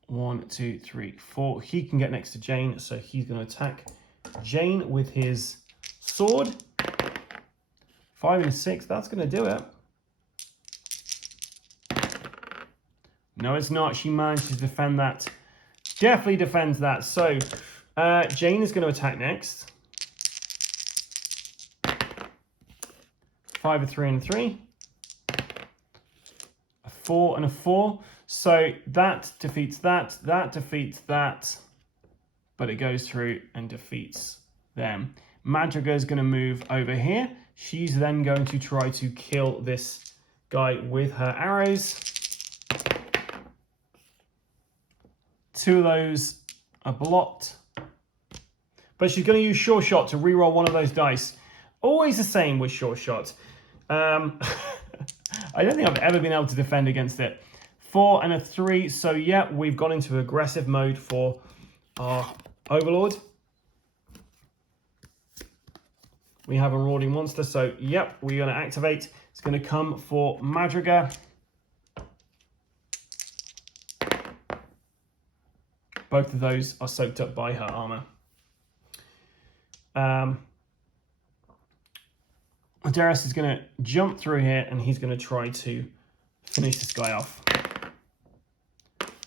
1, 2, 3, 4. He can get next to Jane, so he's going to attack Jane with his sword. 5 and a 6. That's going to do it. No, it's not. She managed to defend that. Definitely defends that. So, Jane is going to attack next. 5, a 3, and a 3. A 4 and a 4. So that defeats that. That defeats that. But it goes through and defeats them. Madriga is going to move over here. She's then going to try to kill this guy with her arrows. 2 of those are blocked. But she's going to use Sure Shot to reroll one of those dice. Always the same with Sure Shot. I don't think I've ever been able to defend against it. 4 and a 3. So yeah, we've gone into aggressive mode for our Overlord. We have a marauding monster, so yep, we're going to activate. It's going to come for Madriga. Both of those are soaked up by her armor. Darius is going to jump through here and he's going to try to finish this guy off.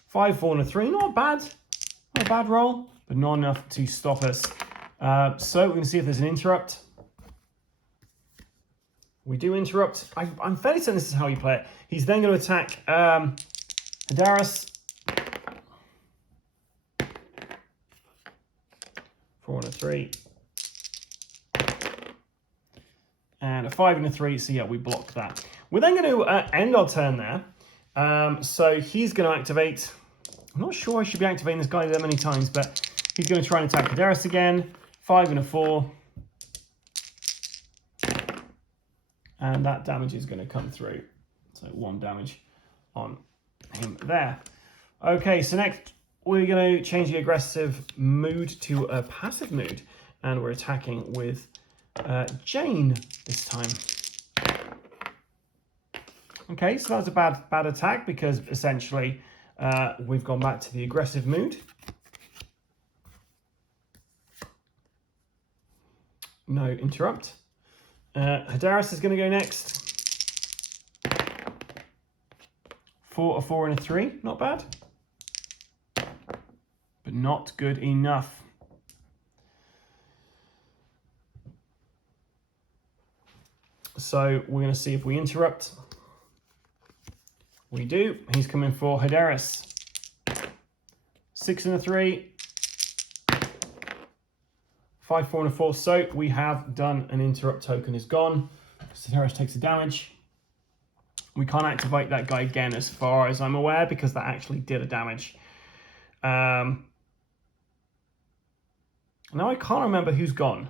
5, 4, and a 3. Not bad. Not a bad roll, but not enough to stop us. So we're going to see if there's an interrupt. We do interrupt. I'm fairly certain this is how you play it. He's then going to attack Darius. 4 and a 3. And a 5 and a 3, so yeah, we block that. We're then going to end our turn there. So he's going to activate. I'm not sure I should be activating this guy that many times, but he's going to try and attack Darius again. 5 and a 4. And that damage is going to come through. So 1 damage on him there. Okay, so next we're going to change the aggressive mood to a passive mood. And we're attacking with Jane this time. Okay, so that was a bad attack because essentially we've gone back to the aggressive mood. No interrupt. Hadaris is going to go next. 4, a 4, and a 3. Not bad. But not good enough. So we're going to see if we interrupt. We do. He's coming for Hadaris. 6 and a 3. 5, 4, and a 4. So we have done an interrupt token is gone. So Hadaris takes the damage. We can't activate that guy again as far as I'm aware because that actually did a damage. Now I can't remember who's gone.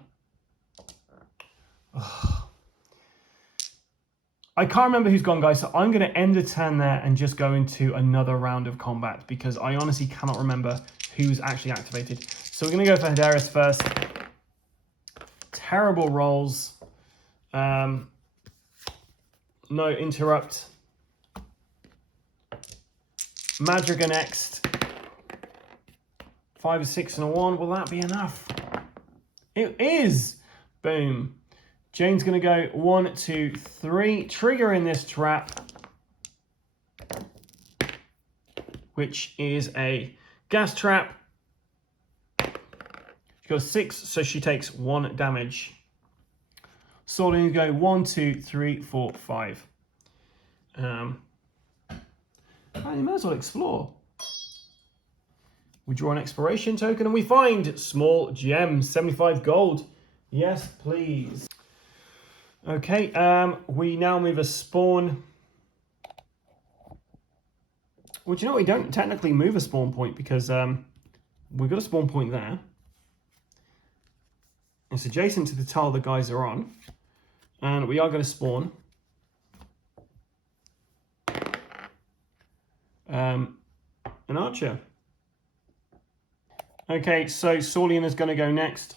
I can't remember who's gone, guys, so I'm going to end the turn there and just go into another round of combat because I honestly cannot remember who's actually activated. So we're going to go for Hadaris first. Terrible rolls. No interrupt. Madriga next. 5, 6, and a 1. Will that be enough? It is! Boom. Jane's going to go 1, 2, 3. Trigger in this trap. Which is a gas trap. She got a 6, so she takes 1 damage. Sorting to go 1, 2, 3, 4, 5. You might as well explore. We draw an exploration token and we find small gem, 75 gold. Yes, please. Okay, we now move a spawn. Well, do you know what? We don't technically move a spawn point because we've got a spawn point there. It's adjacent to the tile the guys are on. And we are going to spawn. An archer. Okay, so Saulian is going to go next.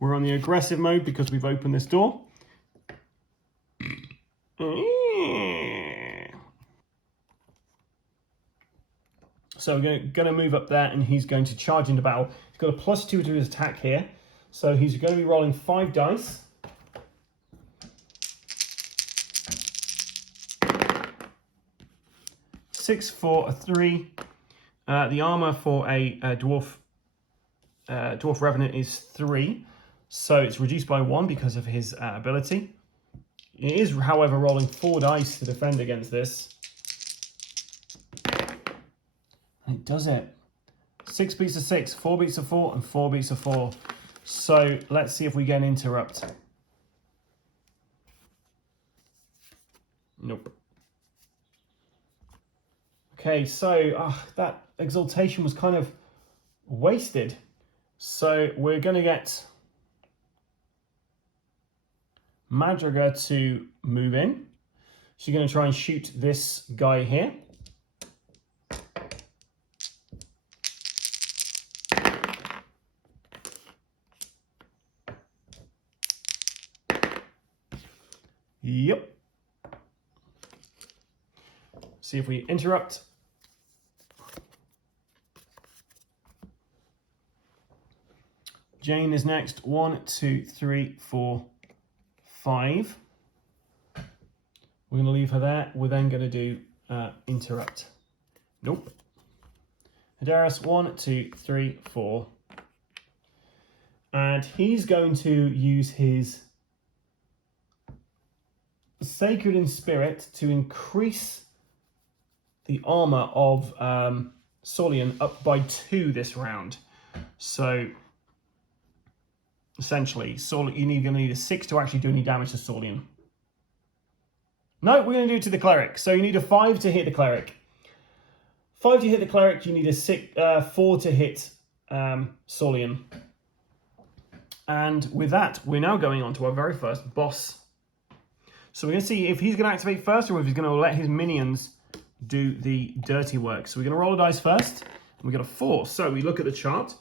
We're on the aggressive mode because we've opened this door. So we're going to move up there and he's going to charge into battle. He's got a +2 to his attack here. So he's going to be rolling 5 dice. 6 for a 3. The armor for a dwarf revenant is 3, so it's reduced by 1 because of his ability. It is, however, rolling 4 dice to defend against this. And it does it. 6 beats a 6, 4 beats a 4, and 4 beats a 4. So let's see if we get an interrupt. Nope. Okay, so that exaltation was kind of wasted. So we're going to get Madriga to move in. She's going to try and shoot this guy here. Yep. See if we interrupt. Jane is next. 1, 2, 3, 4, 5. We're going to leave her there. We're then going to do interrupt. Nope. Hadaris, 1, 2, 3, 4. And he's going to use his Sacred in Spirit to increase the armor of Solian up by 2 this round. So essentially, you're going to need a 6 to actually do any damage to Solian. No, we're going to do it to the cleric. So you need a 5 to hit the cleric. 5 to hit the cleric, you need a 4 to hit Solian. And with that, we're now going on to our very first boss. So we're going to see if he's going to activate first or if he's going to let his minions do the dirty work. So we're going to roll a dice first. And we got a 4. So we look at the chart.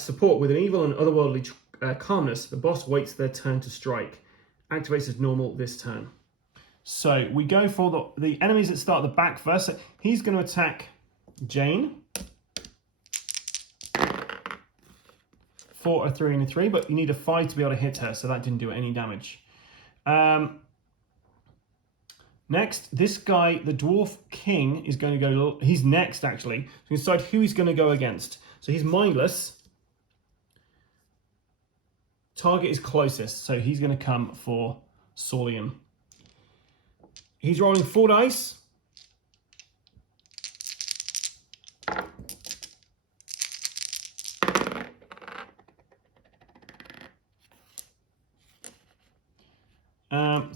Support with an evil and otherworldly calmness. The boss waits their turn to strike. Activates as normal this turn. So we go for the enemies that start at the back first. So he's going to attack Jane. 4, a 3, and a 3. But you need a 5 to be able to hit her. So that didn't do any damage. Next, this guy, the Dwarf King, is going to go... He's next, actually. So we decide who he's going to go against. So he's mindless. Target is closest, so he's going to come for Solian. He's rolling 4 dice.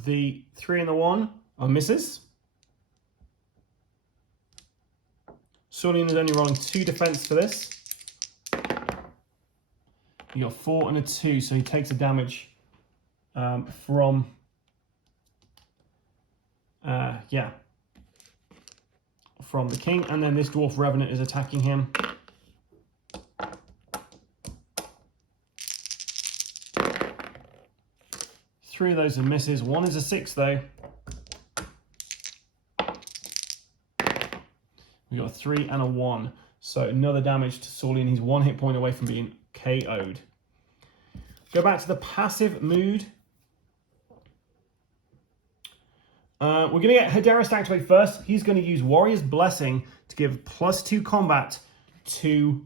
The 3 and the 1 are misses. Solian is only rolling 2 defense for this. You got 4 and a 2, so he takes a damage from the king, and then this dwarf revenant is attacking him. Three of those are misses. 1 is a 6 though. We got a 3 and a 1. So another damage to Solian. He's 1 hit point away from being KO'd. Go back to the passive mood. We're going to get Hadaris to activate first. He's going to use Warrior's Blessing to give +2 combat to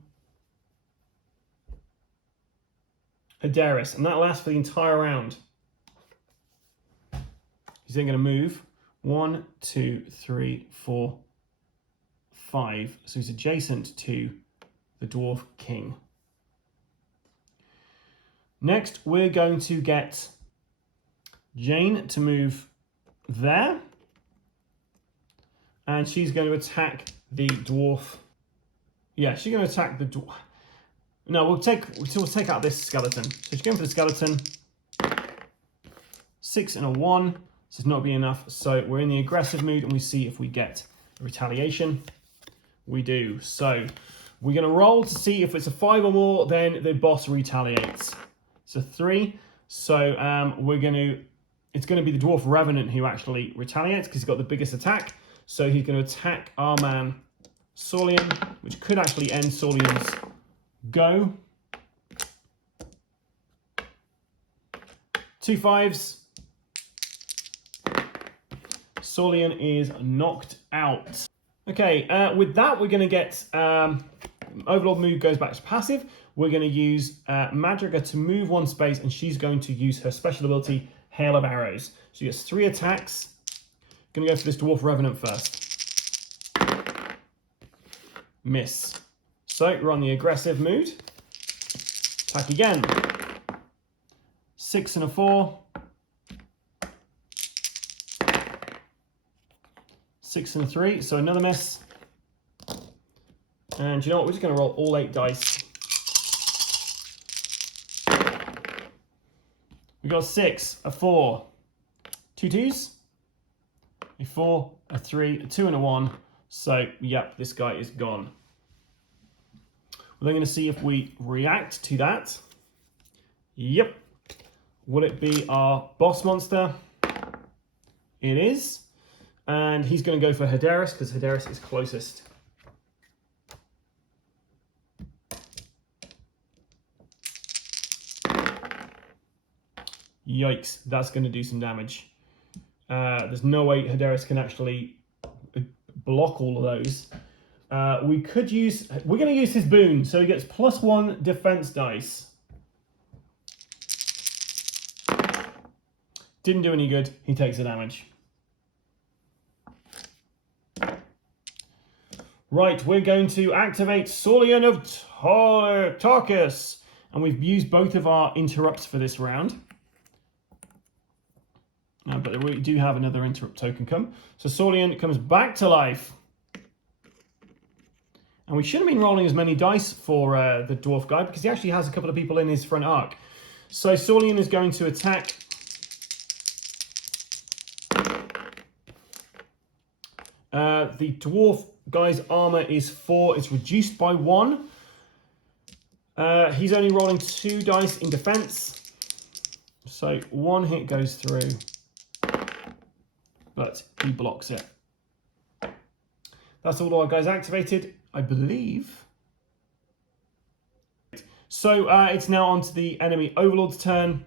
Hadaris. And that lasts for the entire round. He's then going to move 1, 2, 3, 4, 5. So he's adjacent to the Dwarf King. Next, we're going to get Jane to move there. And she's going to attack the dwarf. Yeah, she's going to attack the dwarf. No, we'll take out this skeleton. So she's going for the skeleton. 6 and a 1. This is not be enough. So we're in the aggressive mood and we see if we get a retaliation. We do. So we're going to roll to see if it's a 5 or more, then the boss retaliates. It's a 3. So it's going to be the Dwarf Revenant who actually retaliates because he's got the biggest attack. So he's going to attack our man Solian, which could actually end Solian's go. 2 5s. Solian is knocked out. Okay, with that, we're going to get Overlord move goes back to passive. We're going to use Madriga to move one space, and she's going to use her special ability, Hail of Arrows. She gets 3 attacks. Going to go for this Dwarf Revenant first. Miss. So we're on the aggressive mood. Attack again. 6 and a 4. 6 and a 3, so another miss. And you know what? We're just going to roll all 8 dice. We got 6, a 4, 2 2s, a 4, a 3, a 2, and a 1. So, yep, this guy is gone. We're then going to see if we react to that. Yep. Will it be our boss monster? It is. And he's going to go for Hadaris because Hadaris is closest. Yikes, that's going to do some damage. There's no way Hadaris can actually block all of those. We're going to use his boon, so he gets +1 defense dice. Didn't do any good, he takes the damage. Right, we're going to activate Saulian of Tarkus. And we've used both of our interrupts for this round. But we do have another interrupt token come. So Saulian comes back to life. And we should have been rolling as many dice for the dwarf guy because he actually has a couple of people in his front arc. So Saulian is going to attack. The dwarf guy's armor is 4. It's reduced by 1. He's only rolling 2 dice in defense. So 1 hit goes through. But he blocks it. That's all our guys activated, I believe. So it's now on to the enemy Overlord's turn.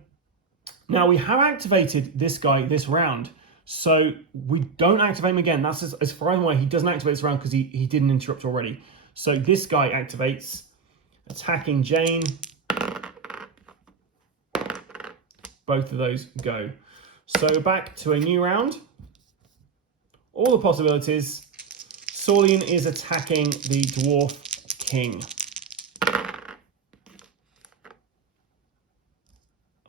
Now we have activated this guy this round. So we don't activate him again. That's as far as I'm aware, he doesn't activate this round because he didn't interrupt already. So this guy activates, attacking Jane. Both of those go. So back to a new round. All the possibilities. Saulian is attacking the Dwarf King.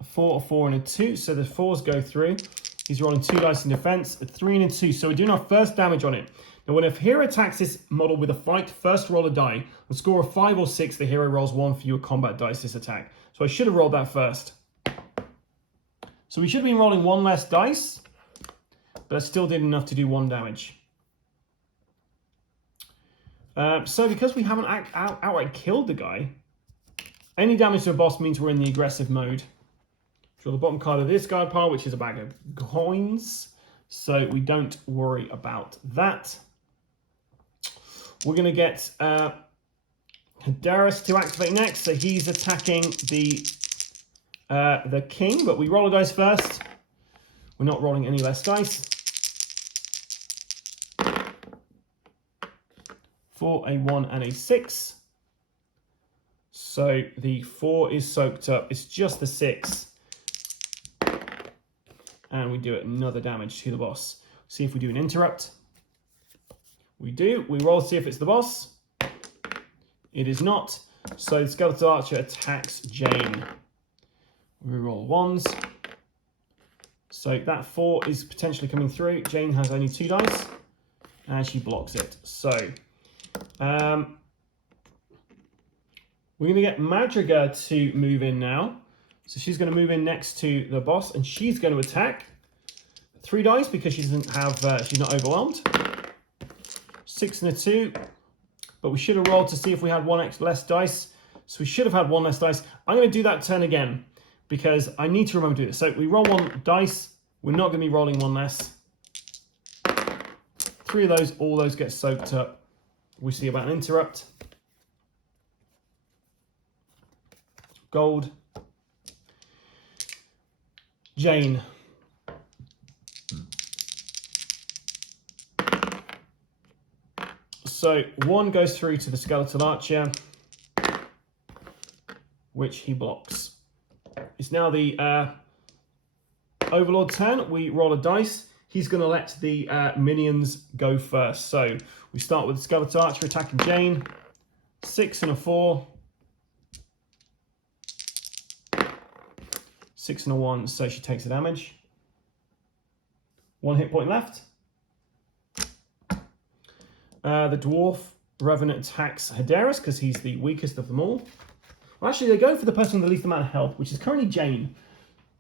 A 4, a 4, and a 2. So the 4s go through. He's rolling 2 dice in defense, a 3 and a 2. So we're doing our first damage on it. Now when a hero attacks this model with a fight, first roll a die. On score of 5 or 6, the hero rolls 1 fewer combat dice this attack. So I should have rolled that first. So we should have been rolling 1 less dice. But I still did enough to do 1 damage. So because we haven't outright killed the guy, any damage to a boss means we're in the aggressive mode. Draw the bottom card of this guy pile, which is a bag of coins. So we don't worry about that. We're going to get Hadaris to activate next. So he's attacking the king, but we roll a dice first. We're not rolling any less dice. 4, a 1, and a 6. So the 4 is soaked up. It's just the 6. And we do another damage to the boss. See if we do an interrupt. We do. We roll to see if it's the boss. It is not. So the Skeletal Archer attacks Jane. We roll 1s. So that 4 is potentially coming through. Jane has only 2 dice. And she blocks it. So we're going to get Madriga to move in now. So she's going to move in next to the boss, and she's going to attack. 3 dice because she doesn't have, she's not overwhelmed. 6 and a 2, but we should have rolled to see if we had 1 less dice. So we should have had 1 less dice. I'm going to do that turn again because I need to remember to do this. So we roll 1 dice. We're not going to be rolling 1 less. 3 of those, all those get soaked up. We see about an interrupt. Gold. Jane. So 1 goes through to the skeletal archer, which he blocks. It's now the Overlord turn. We roll a dice. He's going to let the minions go first. So we start with the skeletal archer attacking Jane. 6 and a 4. 6 and a 1, so she takes the damage. 1 hit point left. The dwarf revenant attacks Hadaris because he's the weakest of them all. Well, actually, they go for the person with the least amount of health, which is currently Jane.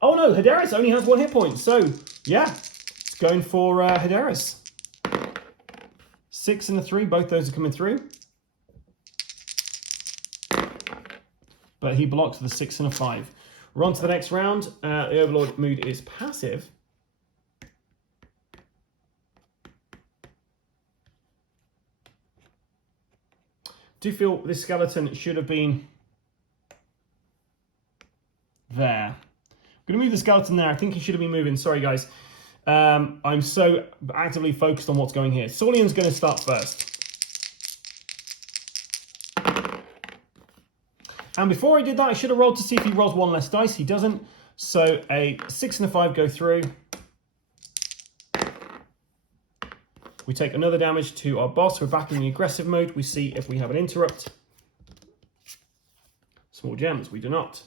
Oh no, Hadaris only has 1 hit point, so yeah, it's going for Hadaris. 6 and a 3, both those are coming through. But he blocks with a 6 and a 5. We're on to the next round. The Overlord mood is passive. Do you feel this skeleton should have been there? I'm going to move the skeleton there. I think he should have been moving. Sorry, guys. I'm so actively focused on what's going here. Saulian's going to start first. And before I did that, I should have rolled to see if he rolls 1 less dice. He doesn't. So a 6 and a 5 go through. We take another damage to our boss. We're back in the aggressive mode. We see if we have an interrupt. Small gems. We do not.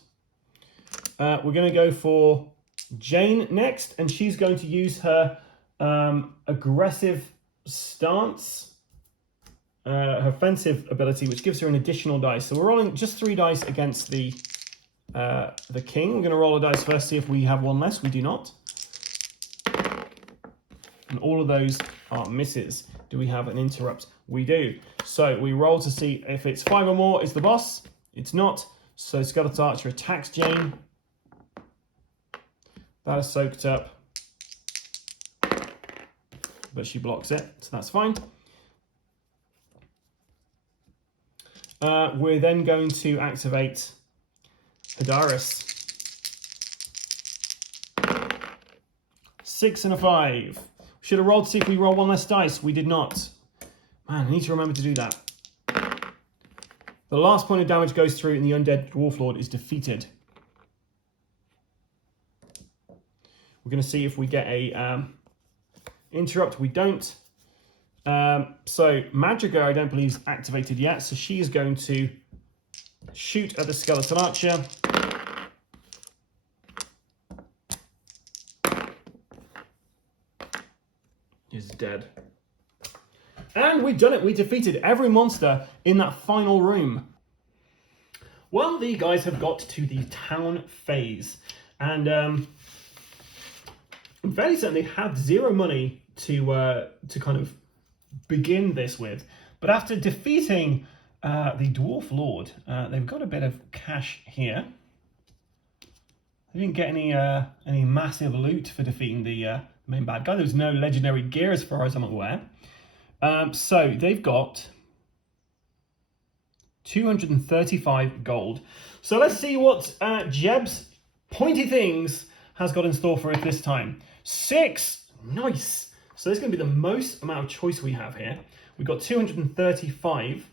We're going to go for Jane next. And she's going to use her aggressive stance. Her offensive ability, which gives her an additional dice. So we're rolling just 3 dice against the king. We're going to roll a dice first, see if we have 1 less. We do not. And all of those are misses. Do we have an interrupt? We do. So we roll to see if it's 5 or more is the boss. It's not. So Skeletal Archer attacks Jane. That is soaked up. But she blocks it, so that's fine. We're then going to activate Hadaris. 6 and a 5. Should have rolled to see if we roll 1 less dice. We did not. Man, I need to remember to do that. The last point of damage goes through and the undead Dwarf Lord is defeated. We're going to see if we get a interrupt. We don't. So Madriga, I don't believe, is activated yet. So she is going to shoot at the Skeletal Archer. Is dead. And we've done it. We defeated every monster in that final room. Well, the guys have got to the town phase. And I'm fairly certain they had 0 money to kind of begin this with. But after defeating the Dwarf Lord, they've got a bit of cash here. They didn't get any massive loot for defeating the main bad guy. There was no legendary gear as far as I'm aware. So they've got 235 gold. So let's see what Jeb's Pointy Things has got in store for us this time. 6! Nice! So this is going to be the most amount of choice we have here. We've got 235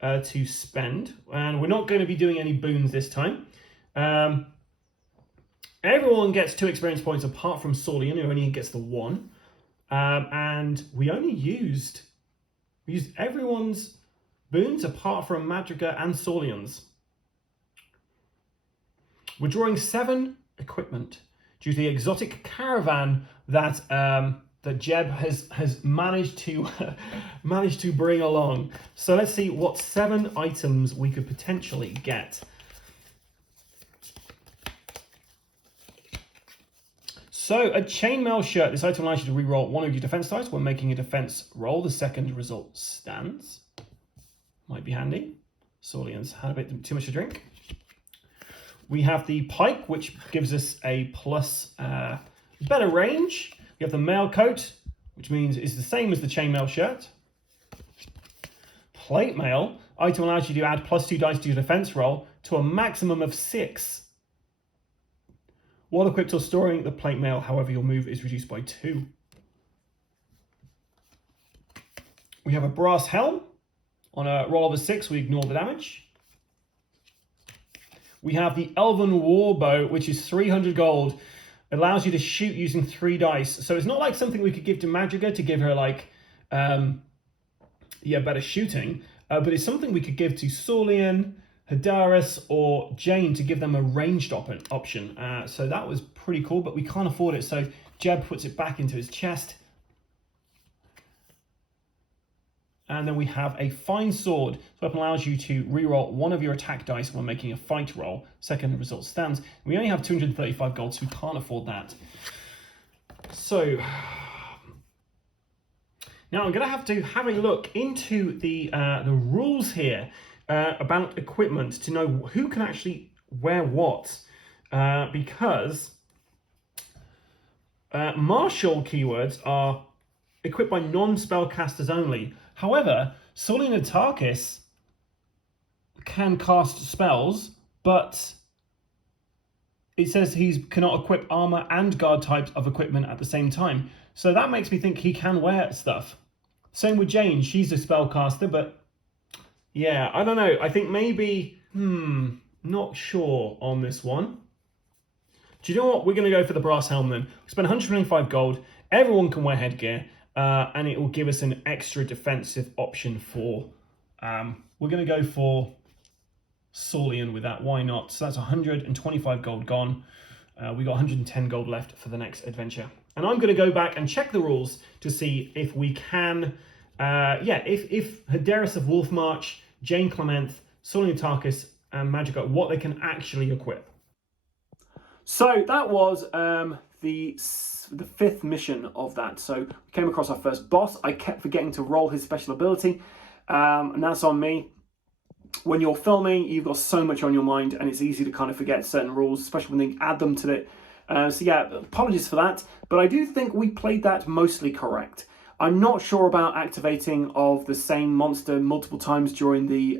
to spend. And we're not going to be doing any boons this time. Everyone gets 2 experience points apart from Saulian, who only gets the 1. And we used everyone's boons apart from Madriga and Saulian's. We're drawing 7 equipment due to the exotic caravan that that Jeb has managed to bring along. So let's see what 7 items we could potentially get. So a chainmail shirt. This item allows you to reroll 1 of your defense dice when making a defense roll. The second result stands. Might be handy. Saulian's had a bit too much to drink. We have the pike, which gives us a plus better range. We have the mail coat, which means it's the same as the chainmail shirt. Plate mail. Item allows you to add +2 dice to your defense roll to a maximum of 6. While equipped or storing the plate mail, however, your move is reduced by 2. We have a brass helm. On a roll of a 6, we ignore the damage. We have the Elven Warbow, which is 300 gold. It allows you to shoot using 3 dice. So it's not like something we could give to Magica to give her like, better shooting. But it's something we could give to Saulian, Hadaris, or Jane to give them a ranged option. So that was pretty cool, but we can't afford it. So Jeb puts it back into his chest. And then we have a fine sword. So weapon allows you to reroll one of your attack dice when making a fight roll. Second result stands. We only have 235 gold, so we can't afford that. So now I'm going to have a look into the rules here about equipment to know who can actually wear what, because martial keywords are equipped by non-spellcasters only. However, Saulian and Tarkis can cast spells, but it says he cannot equip armor and guard types of equipment at the same time. So that makes me think he can wear stuff. Same with Jane. She's a spellcaster, but yeah, I don't know. I think maybe, not sure on this one. Do you know what? We're going to go for the brass helm then. We spend 125 gold. Everyone can wear headgear. And it will give us an extra defensive option for, we're going to go for Saulian with that. Why not? So that's 125 gold gone. We got 110 gold left for the next adventure. And I'm going to go back and check the rules to see if we can, if Hadaris of Wolfmarch, Jane Clement, Saulian Tarkis, and Magica, what they can actually equip. So that was the 5th mission of that. So we came across our first boss. I kept forgetting to roll his special ability, and that's on me. When you're filming, you've got so much on your mind, and it's easy to kind of forget certain rules, especially when they add them to it. So yeah, apologies for that, but I do think we played that mostly correct. I'm not sure about activating of the same monster multiple times during the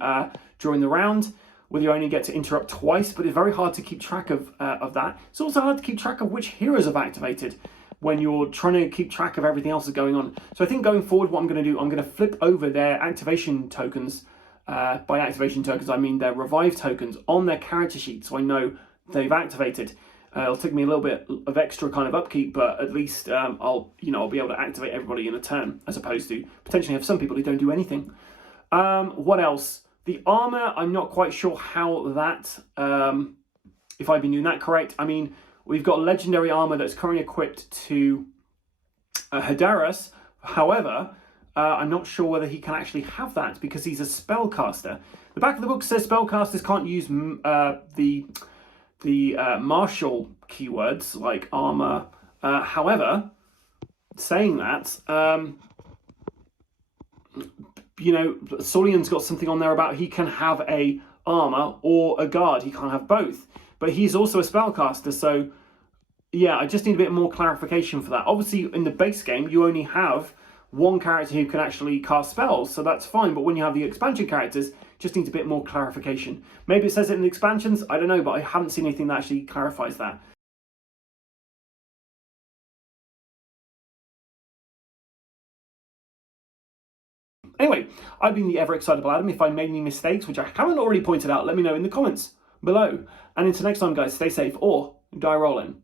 round, whether you only get to interrupt twice, but it's very hard to keep track of that. It's also hard to keep track of which heroes have activated when you're trying to keep track of everything else that's going on. So I think going forward, what I'm going to do, I'm going to flip over their activation tokens. By activation tokens, I mean their revive tokens on their character sheet, so I know they've activated. It'll take me a little bit of extra kind of upkeep, but at least I'll be able to activate everybody in a turn, as opposed to potentially have some people who don't do anything. What else? The armor, I'm not quite sure how that, if I've been doing that correct. I mean, we've got legendary armor that's currently equipped to Hadaris. However, I'm not sure whether he can actually have that because he's a spellcaster. The back of the book says spellcasters can't use the martial keywords like armor. However, saying that, Saulian's got something on there about he can have a armor or a guard. He can't have both. But he's also a spellcaster, so yeah, I just need a bit more clarification for that. Obviously, in the base game, you only have one character who can actually cast spells, so that's fine. But when you have the expansion characters, just needs a bit more clarification. Maybe it says it in the expansions, I don't know, but I haven't seen anything that actually clarifies that. Anyway, I've been the ever-excitable Adam. If I made any mistakes, which I haven't already pointed out, let me know in the comments below. And until next time, guys, stay safe or die rolling.